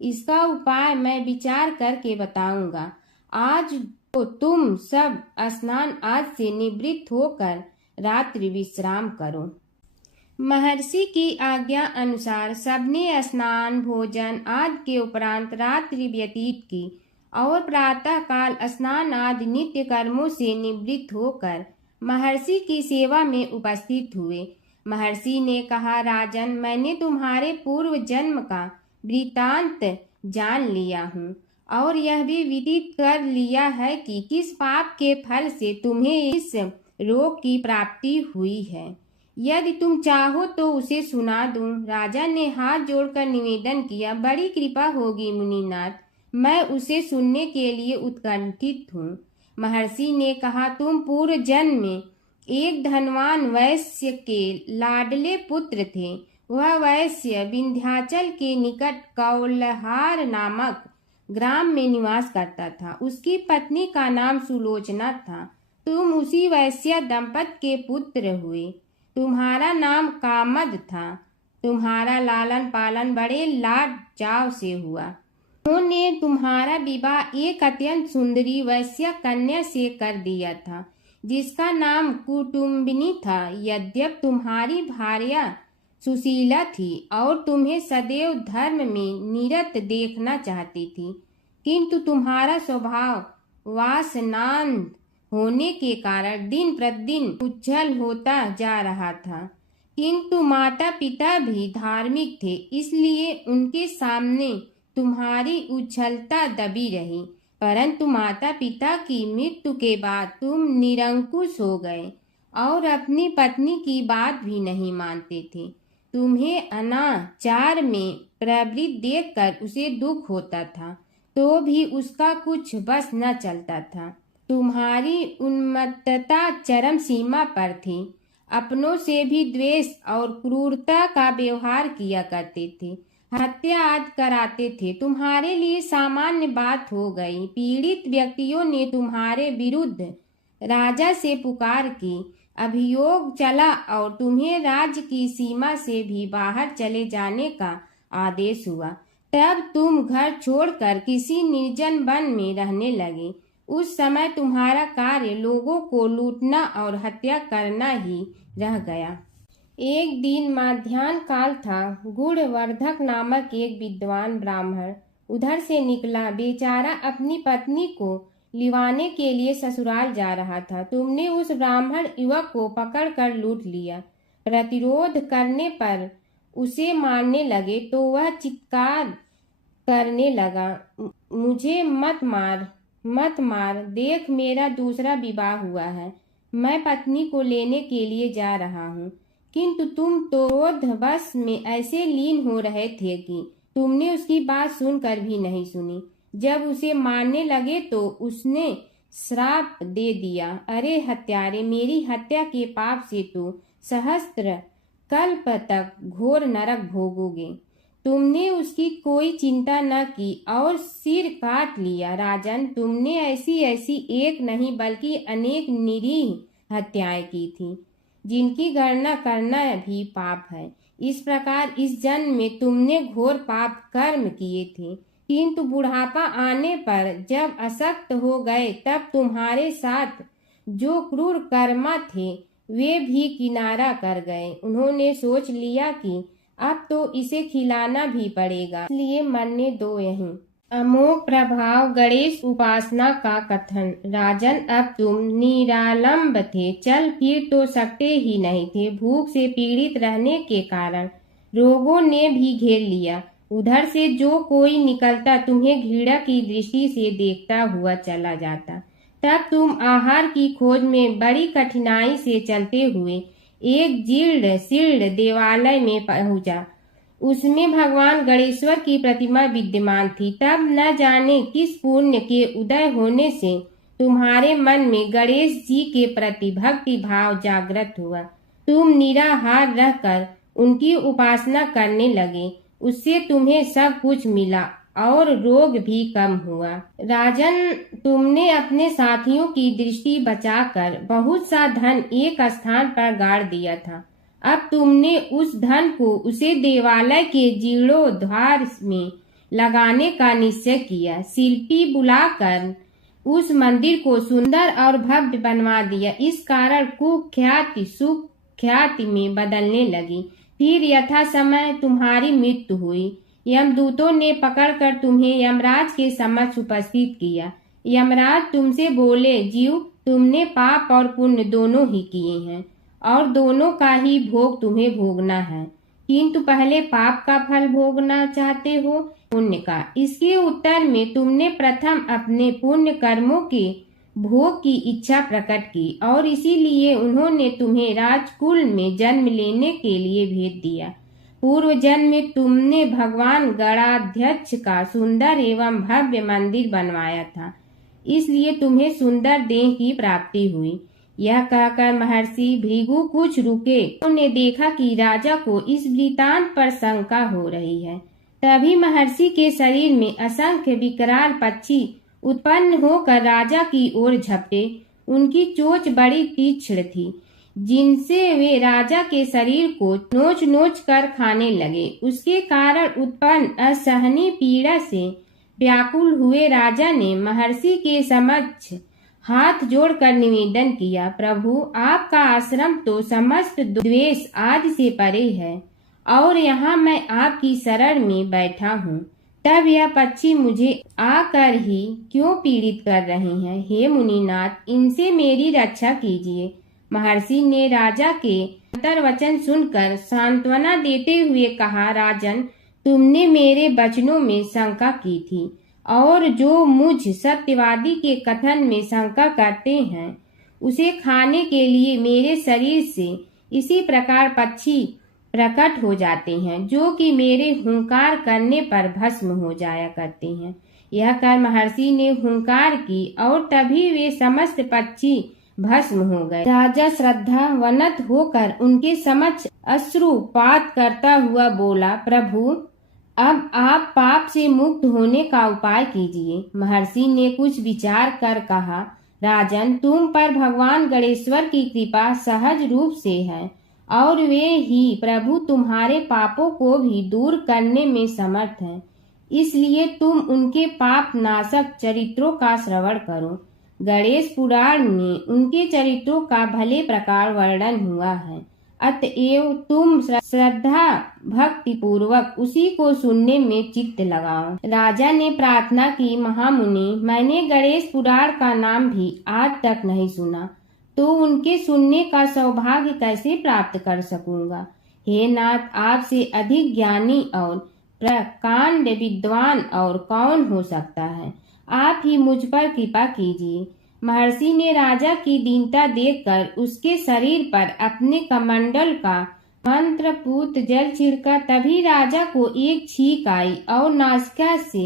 इसका उपाय मैं विचार करके बताऊंगा। आज तो तुम सब स्नान आज से निवृत्त होकर रात्रि विश्राम करो। महर्षि की आज्ञा अनुसार सबने स्नान भोजन आदि के उपरांत रात्रि व्यतीत की और प्रातः काल स्नान आदि नित्य कर्मों से निवृत्त होकर महर्षि की सेवा में उपस्थित हुए। महर्षि ने कहा, राजन, मैंने तुम्हारे पूर्व जन्म का वृतांत जान लिया हूँ और यह भी विदित कर लिया है कि किस पाप के फल से तुम्हें इस रोग की प्राप्ति हुई है। यदि तुम चाहो तो उसे सुना दूं। राजा ने हाथ जोड़कर निवेदन किया, बड़ी कृपा होगी मुनिनाथ, मैं उसे सुनने के लिए उत्कंठित हूँ। महर्षि ने कहा, तुम पूर्व जन्म में एक धनवान वैश्य के लाडले पुत्र थे। वह वैश्य विंध्याचल के निकट कौलहार नामक ग्राम में निवास करता था। उसकी पत्नी का नाम सुलोचना था। तुम उसी वैश्य दंपत के पुत्र हुए। तुम्हारा नाम कामद था। तुम्हारा लालन पालन बड़े लाड चाव से हुआ। उन्होंने तुम्हारा विवाह एक अत्यंत सुंदरी वैश्य कन्या से कर दिया था, जिसका नाम कुटुम्बिनी था। यद्यप तुम्हारी भार्या सुशीला थी और तुम्हें सदैव धर्म में निरत देखना चाहती थी, किंतु तुम्हारा स्वभाव वासनांध होने के कारण दिन प्रतिदिन उज्जवल होता जा रहा था। किंतु माता पिता भी धार्मिक थे, इसलिए उनके सामने तुम्हारी उज्ज्वलता दबी रही। परंतु माता पिता की मृत्यु के बाद तुम निरंकुश हो गए और अपनी पत्नी की बात भी नहीं मानते थे। तुम्हें अनाचार में प्रवृत्त देखकर उसे दुख होता था, तो भी उसका कुछ बस न चलता था। तुम्हारी उन्मत्तता चरम सीमा पर थी। अपनों से भी द्वेष और क्रूरता का व्यवहार किया करते थे। हत्या आदि कराते थे। तुम्हारे लिए सामान्य बात हो गई। पीड़ित व्यक्तियों ने तुम्हारे विरुद्ध राजा से पुकार की। अभियोग चला और तुम्हें राज्य की सीमा से भी बाहर चले जाने का आदेश हुआ। तब तुम घर छोड़कर किसी निर्जन वन में रहने लगे। उस समय तुम्हारा कार्य लोगों को लूटना और हत्या करना ही रह गया। एक दिन माध्याह्न काल था। गुणवर्धक नामक एक विद्वान ब्राह्मण उधर से निकला। बेचारा अपनी पत्नी को लिवाने के लिए ससुराल जा रहा था। तुमने उस ब्राह्मण युवक को पकड़कर लूट लिया। प्रतिरोध करने पर उसे मारने लगे तो वह चित्कार करने लगा, मुझे मत मार, मत मार। देख, मेरा दूसरा विवाह हुआ है। मैं पत्नी को लेने के लिए जा रहा हूँ। किंतु तुम तो क्रोधवश में ऐसे लीन हो रहे थे कि तुमने उसकी बात सुनकर भी नहीं सुनी। जब उसे मारने लगे तो उसने श्राप दे दिया, अरे हत्यारे, मेरी हत्या के पाप से तो सहस्त्र कल्प तक घोर नरक भोगोगे। तुमने उसकी कोई चिंता न की और सिर काट लिया। राजन, तुमने ऐसी ऐसी एक नहीं बल्कि अनेक निरीह हत्याएं की थी, जिनकी गणना करना भी पाप है। इस प्रकार इस जन्म में तुमने घोर पाप कर्म किए थे, किंतु बुढ़ापा आने पर जब अशक्त हो गए तब तुम्हारे साथ जो क्रूर कर्मा थे वे भी किनारा कर गए। उन्होंने सोच लिया कि अब तो इसे खिलाना भी पड़ेगा, इसलिए मरने दो यहीं। अमोघ प्रभाव गणेश उपासना का कथन। राजन, अब तुम निरालंब थे, चल फिर तो सकते ही नहीं थे। भूख से पीड़ित रहने के कारण रोगों ने भी घेर लिया। उधर से जो कोई निकलता तुम्हें घृणा की दृष्टि से देखता हुआ चला जाता। तब तुम आहार की खोज में बड़ी कठिनाई से चलते हुए एक जीर्ण शीर्ण देवालय में पहुंचा। उसमें भगवान गणेश्वर की प्रतिमा विद्यमान थी। तब न जाने किस पुण्य के उदय होने से तुम्हारे मन में गणेश जी के प्रति भक्ति भाव जागृत हुआ। तुम निराहार रहकर उनकी उपासना करने लगे। उससे तुम्हें सब कुछ मिला और रोग भी कम हुआ। राजन, तुमने अपने साथियों की दृष्टि बचाकर बहुत सा धन एक स्थान पर गाड़ दिया था। अब तुमने उस धन को उसे देवालय के जीर्णोद्धार में लगाने का निश्चय किया। शिल्पी बुलाकर उस मंदिर को सुंदर और भव्य बनवा दिया। इस कारण कुख्याति सुख्याति में बदलने लगी। फिर यथा समय तुम्हारी मृत्यु हुई। यमदूतों ने पकड़कर तुम्हें यमराज के समक्ष उपस्थित किया। यमराज तुमसे बोले, जीव, तुमने पाप और पुण्य दोनों ही किए हैं और दोनों का ही भोग तुम्हें भोगना है, किंतु पहले पाप का फल भोगना चाहते हो पुण्य का। इसके उत्तर में तुमने प्रथम अपने पुण्य कर्मों के भोग की इच्छा प्रकट की और इसीलिए उन्होंने तुम्हें राजकुल में जन्म लेने के लिए भेज दिया। पूर्व जन्म में तुमने भगवान गणाध्यक्ष का सुंदर एवं भव्य मंदिर बनवाया था, इसलिए तुम्हें सुंदर देह की प्राप्ति हुई। यह कहकर महर्षि भृगु कुछ रुके। उन्होंने देखा कि राजा को इस वृतांत पर शंका हो रही है। तभी महर्षि के शरीर में असंख्य विकराल पक्षी उत्पन्न होकर राजा की ओर झपटे। उनकी चोंच बड़ी तीक्ष्ण थी, जिनसे वे राजा के शरीर को नोच नोच कर खाने लगे। उसके कारण उत्पन्न असहनीय पीड़ा से व्याकुल हुए राजा ने महर्षि के समक्ष हाथ जोड़कर निवेदन किया, प्रभु, आपका आश्रम तो समस्त द्वेष आदि से परे है और यहाँ मैं आपकी शरण में बैठा हूँ। तब यह पक्षी मुझे आकर ही क्यों पीड़ित कर रहे हैं? हे मुनिनाथ, इनसे मेरी रक्षा कीजिए। महर्षि ने राजा के अंतर्वचन सुनकर सांत्वना देते हुए कहा, राजन, तुमने मेरे वचनों में शंका की थी और जो मुझ सत्यवादी के कथन में शंका करते हैं उसे खाने के लिए मेरे शरीर से इसी प्रकार पक्षी प्रकट हो जाते हैं, जो कि मेरे हुंकार करने पर भस्म हो जाया करते हैं। यह कर महर्षि ने हुंकार की और तभी वे समस्त पक्षी भस्म हो गए। राजा श्रद्धावनत होकर उनके समक्ष अश्रुपात करता हुआ बोला, प्रभु, अब आप पाप से मुक्त होने का उपाय कीजिए। महर्षि ने कुछ विचार कर कहा, राजन, तुम पर भगवान गणेश्वर की कृपा सहज रूप से है और वे ही प्रभु तुम्हारे पापों को भी दूर करने में समर्थ हैं। इसलिए तुम उनके पाप नाशक चरित्रों का श्रवण करो। गणेश पुराण में उनके चरित्रों का भले प्रकार वर्णन हुआ है, अतएव तुम श्रद्धा भक्ति पूर्वक उसी को सुनने में चित्त लगाओ। राजा ने प्रार्थना की, महामुनि, मैंने गणेश पुराण का नाम भी आज तक नहीं सुना, तो उनके सुनने का सौभाग्य कैसे प्राप्त कर सकूंगा? हे नाथ, आपसे अधिक ज्ञानी और प्रकांड विद्वान और कौन हो सकता है? आप ही मुझ पर कृपा कीजिए। महर्षि ने राजा की दीनता देखकर उसके शरीर पर अपने कमंडल का मंत्रपूत जल छिड़का। तभी राजा को एक छींक आई और नासिका से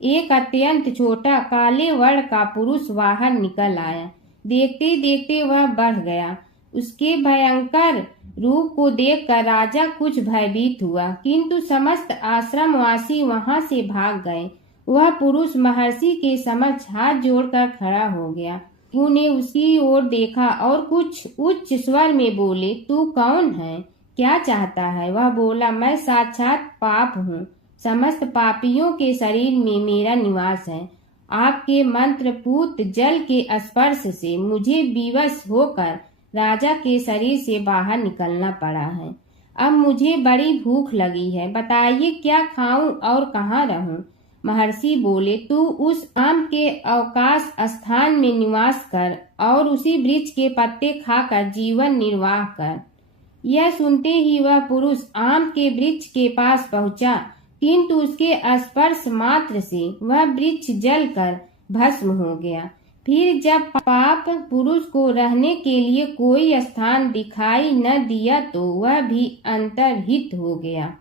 एक अत्यंत छोटा काले वर्ण का पुरुष बाहर निकल आया। देखते देखते वह बढ़ गया। उसके भयंकर रूप को देखकर राजा कुछ भयभीत हुआ, किंतु समस्त आश्रमवासी वहां से भाग गए। वह पुरुष महर्षि के समक्ष हाथ जोड़कर खड़ा हो गया। उन्हें उसकी ओर देखा और कुछ उच्च स्वर में बोले, तू कौन है? क्या चाहता है? वह बोला, मैं साक्षात पाप हूँ। समस्त पापियों के शरीर में मेरा निवास है। आपके मंत्रपूत जल के स्पर्श से मुझे विवश होकर राजा के शरीर से बाहर निकलना पड़ा है। अब मुझे बड़ी भूख लगी है, बताइए क्या खाऊं और कहाँ रहूं? महर्षि बोले, तू उस आम के अवकाश स्थान में निवास कर और उसी वृक्ष के पत्ते खाकर जीवन निर्वाह कर। यह सुनते ही वह पुरुष आम के वृक्ष के पास पहुंचा, किंतु उसके स्पर्श मात्र से वह वृक्ष जलकर भस्म हो गया। फिर जब पाप पुरुष को रहने के लिए कोई स्थान दिखाई न दिया तो वह भी अंतर्हित हो गया।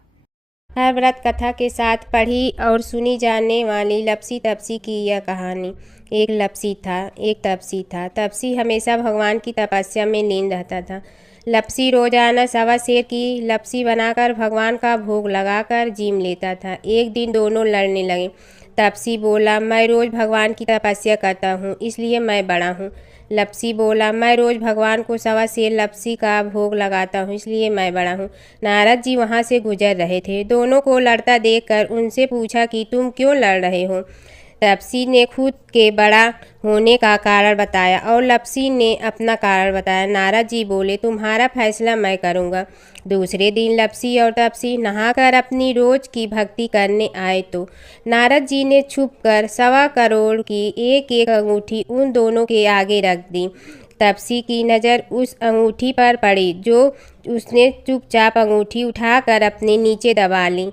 हर व्रत कथा के साथ पढ़ी और सुनी जाने वाली लपसी तपसी की यह कहानी। एक लपसी था, एक तपसी था। तपसी हमेशा भगवान की तपस्या में लीन रहता था। लपसी रोजाना सवा सेर की लपसी बनाकर भगवान का भोग लगाकर जीम लेता था। एक दिन दोनों लड़ने लगे। तपसी बोला, मैं रोज भगवान की तपस्या करता हूँ, इसलिए मैं बड़ा हूँ। लपसी बोला, मैं रोज भगवान को सवा सेर लपसी का भोग लगाता हूँ, इसलिए मैं बड़ा हूँ। नारद जी वहाँ से गुजर रहे थे। दोनों को लड़ता देखकर उनसे पूछा कि तुम क्यों लड़ रहे हो? तपसी ने खुद के बड़ा होने का कारण बताया और लपसी ने अपना कारण बताया। नारद जी बोले, तुम्हारा फैसला मैं करूँगा। दूसरे दिन लपसी और तपसी नहाकर अपनी रोज की भक्ति करने आए तो नारद जी ने छुपकर 1.25 करोड़ की एक एक अंगूठी उन दोनों के आगे रख दी। तपसी की नज़र उस अंगूठी पर पड़ी जो उसने चुपचाप अंगूठी उठाकर अपने नीचे दबा ली।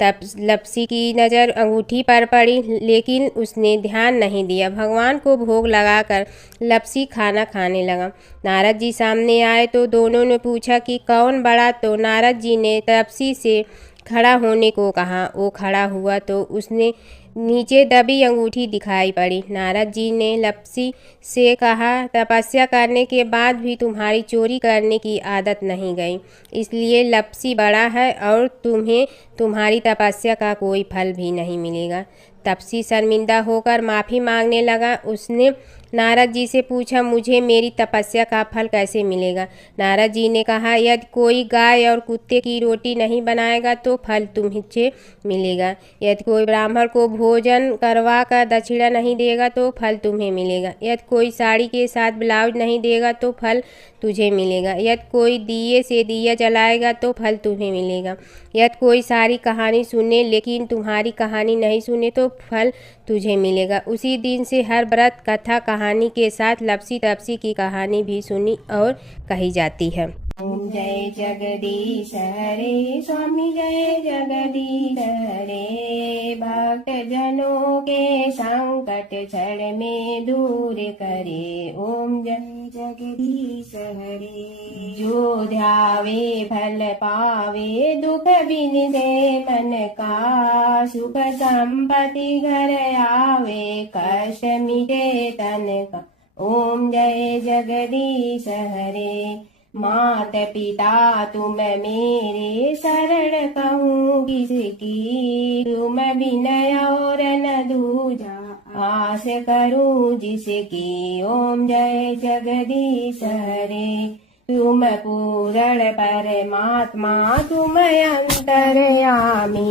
तब लपसी की नज़र अंगूठी पर पड़ी, लेकिन उसने ध्यान नहीं दिया। भगवान को भोग लगाकर लपसी खाना खाने लगा। नारद जी सामने आए तो दोनों ने पूछा कि कौन बड़ा, तो नारद जी ने लपसी से खड़ा होने को कहा। वो खड़ा हुआ तो उसने नीचे दबी अंगूठी दिखाई पड़ी। नारद जी ने लपसी से कहा, तपस्या करने के बाद भी तुम्हारी चोरी करने की आदत नहीं गई, इसलिए लपसी बड़ा है और तुम्हें तुम्हारी तपस्या का कोई फल भी नहीं मिलेगा। तपसी शर्मिंदा होकर माफ़ी मांगने लगा। उसने नारद जी से पूछा, मुझे मेरी तपस्या का फल कैसे मिलेगा? नारद जी ने कहा, यदि कोई गाय और कुत्ते की रोटी नहीं बनाएगा तो फल तुम्हें मिलेगा। यदि कोई ब्राह्मण को भोजन करवा कर दक्षिणा नहीं देगा तो फल तुम्हें मिलेगा। यदि कोई साड़ी के साथ ब्लाउज नहीं देगा तो फल तुझे मिलेगा। यदि कोई दिए से दिया जलाएगा तो फल तुम्हें मिलेगा। यदि कोई सारी कहानी सुने लेकिन तुम्हारी कहानी नहीं सुने तो फल तुझे मिलेगा। उसी दिन से हर व्रत कथा कहानी के साथ लपसी तपसी की कहानी भी सुनी और कही जाती है। ओम जय जगदीश हरे स्वामी जय जगदीश हरे, भक्त जनों के संकट क्षण में दूर करे। ओम जय जगदीश हरे, जो ध्यावे फल पावे, दुख बिन दे मन का, सुख संपत्ति घर आवे, कष्ट मिटे तन का। ओम जय जगदीश हरे, मात पिता तुम मेरे, शरण कहूँ किसकी, तुम विनय और न दूजा, आस करूँ जिसकी। ओम जय जगदीश हरे, तुम पूर्ण परमात्मा, तुम अंतर्यामी,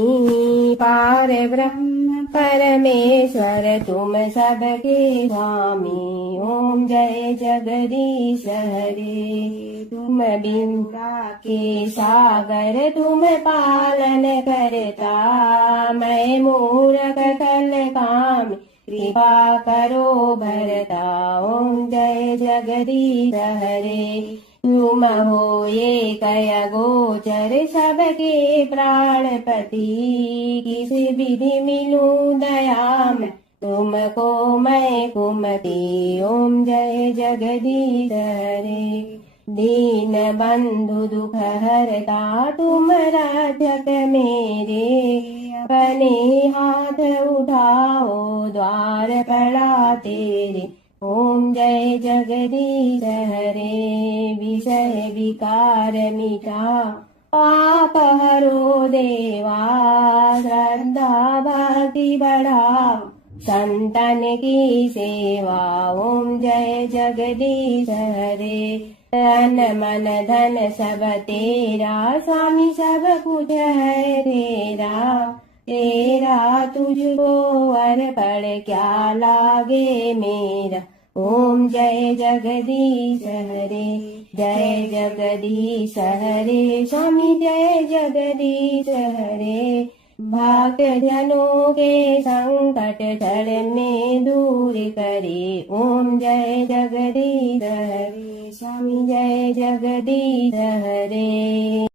पार ब्रह्म परमेश्वर, तुम सबके स्वामी। ओम जय जगदीश हरे, तुम बिंदा के सागर, तुम पालन करता, मैं मूर्ख कल काम, कृपा करो भरता। ओम जय जगदीश हरे, तुम हो ये कय गोचर, सबके प्राणपति, किस विधि मिलूं दया में, तुमको मैं कुमति। ओम जय जगदीश हरे, दीन बंधु दुख हरता, तुम रक्षक मेरे, अपने हाथ उठाओ द्वार पड़ा तेरे। ओम जय जगदीश हरे, विषय विकार मिटा, पाप हरो देवा, श्रद्धा भक्ति बढ़ाओ, संतन की सेवा। ओम जय जगदीश हरे, तन मन धन सब तेरा, स्वामी सब कुछ है तेरा, तेरा तुझको अर्पण क्या लागे मेरा। ओम जय जगदीश हरे, जय जगदीश हरे, स्वामी जय जगदीश हरे, भक्त जनों के संकट क्षण में दूर करे। ओम जय जगदीश हरे, स्वामी जय जगदीश हरे।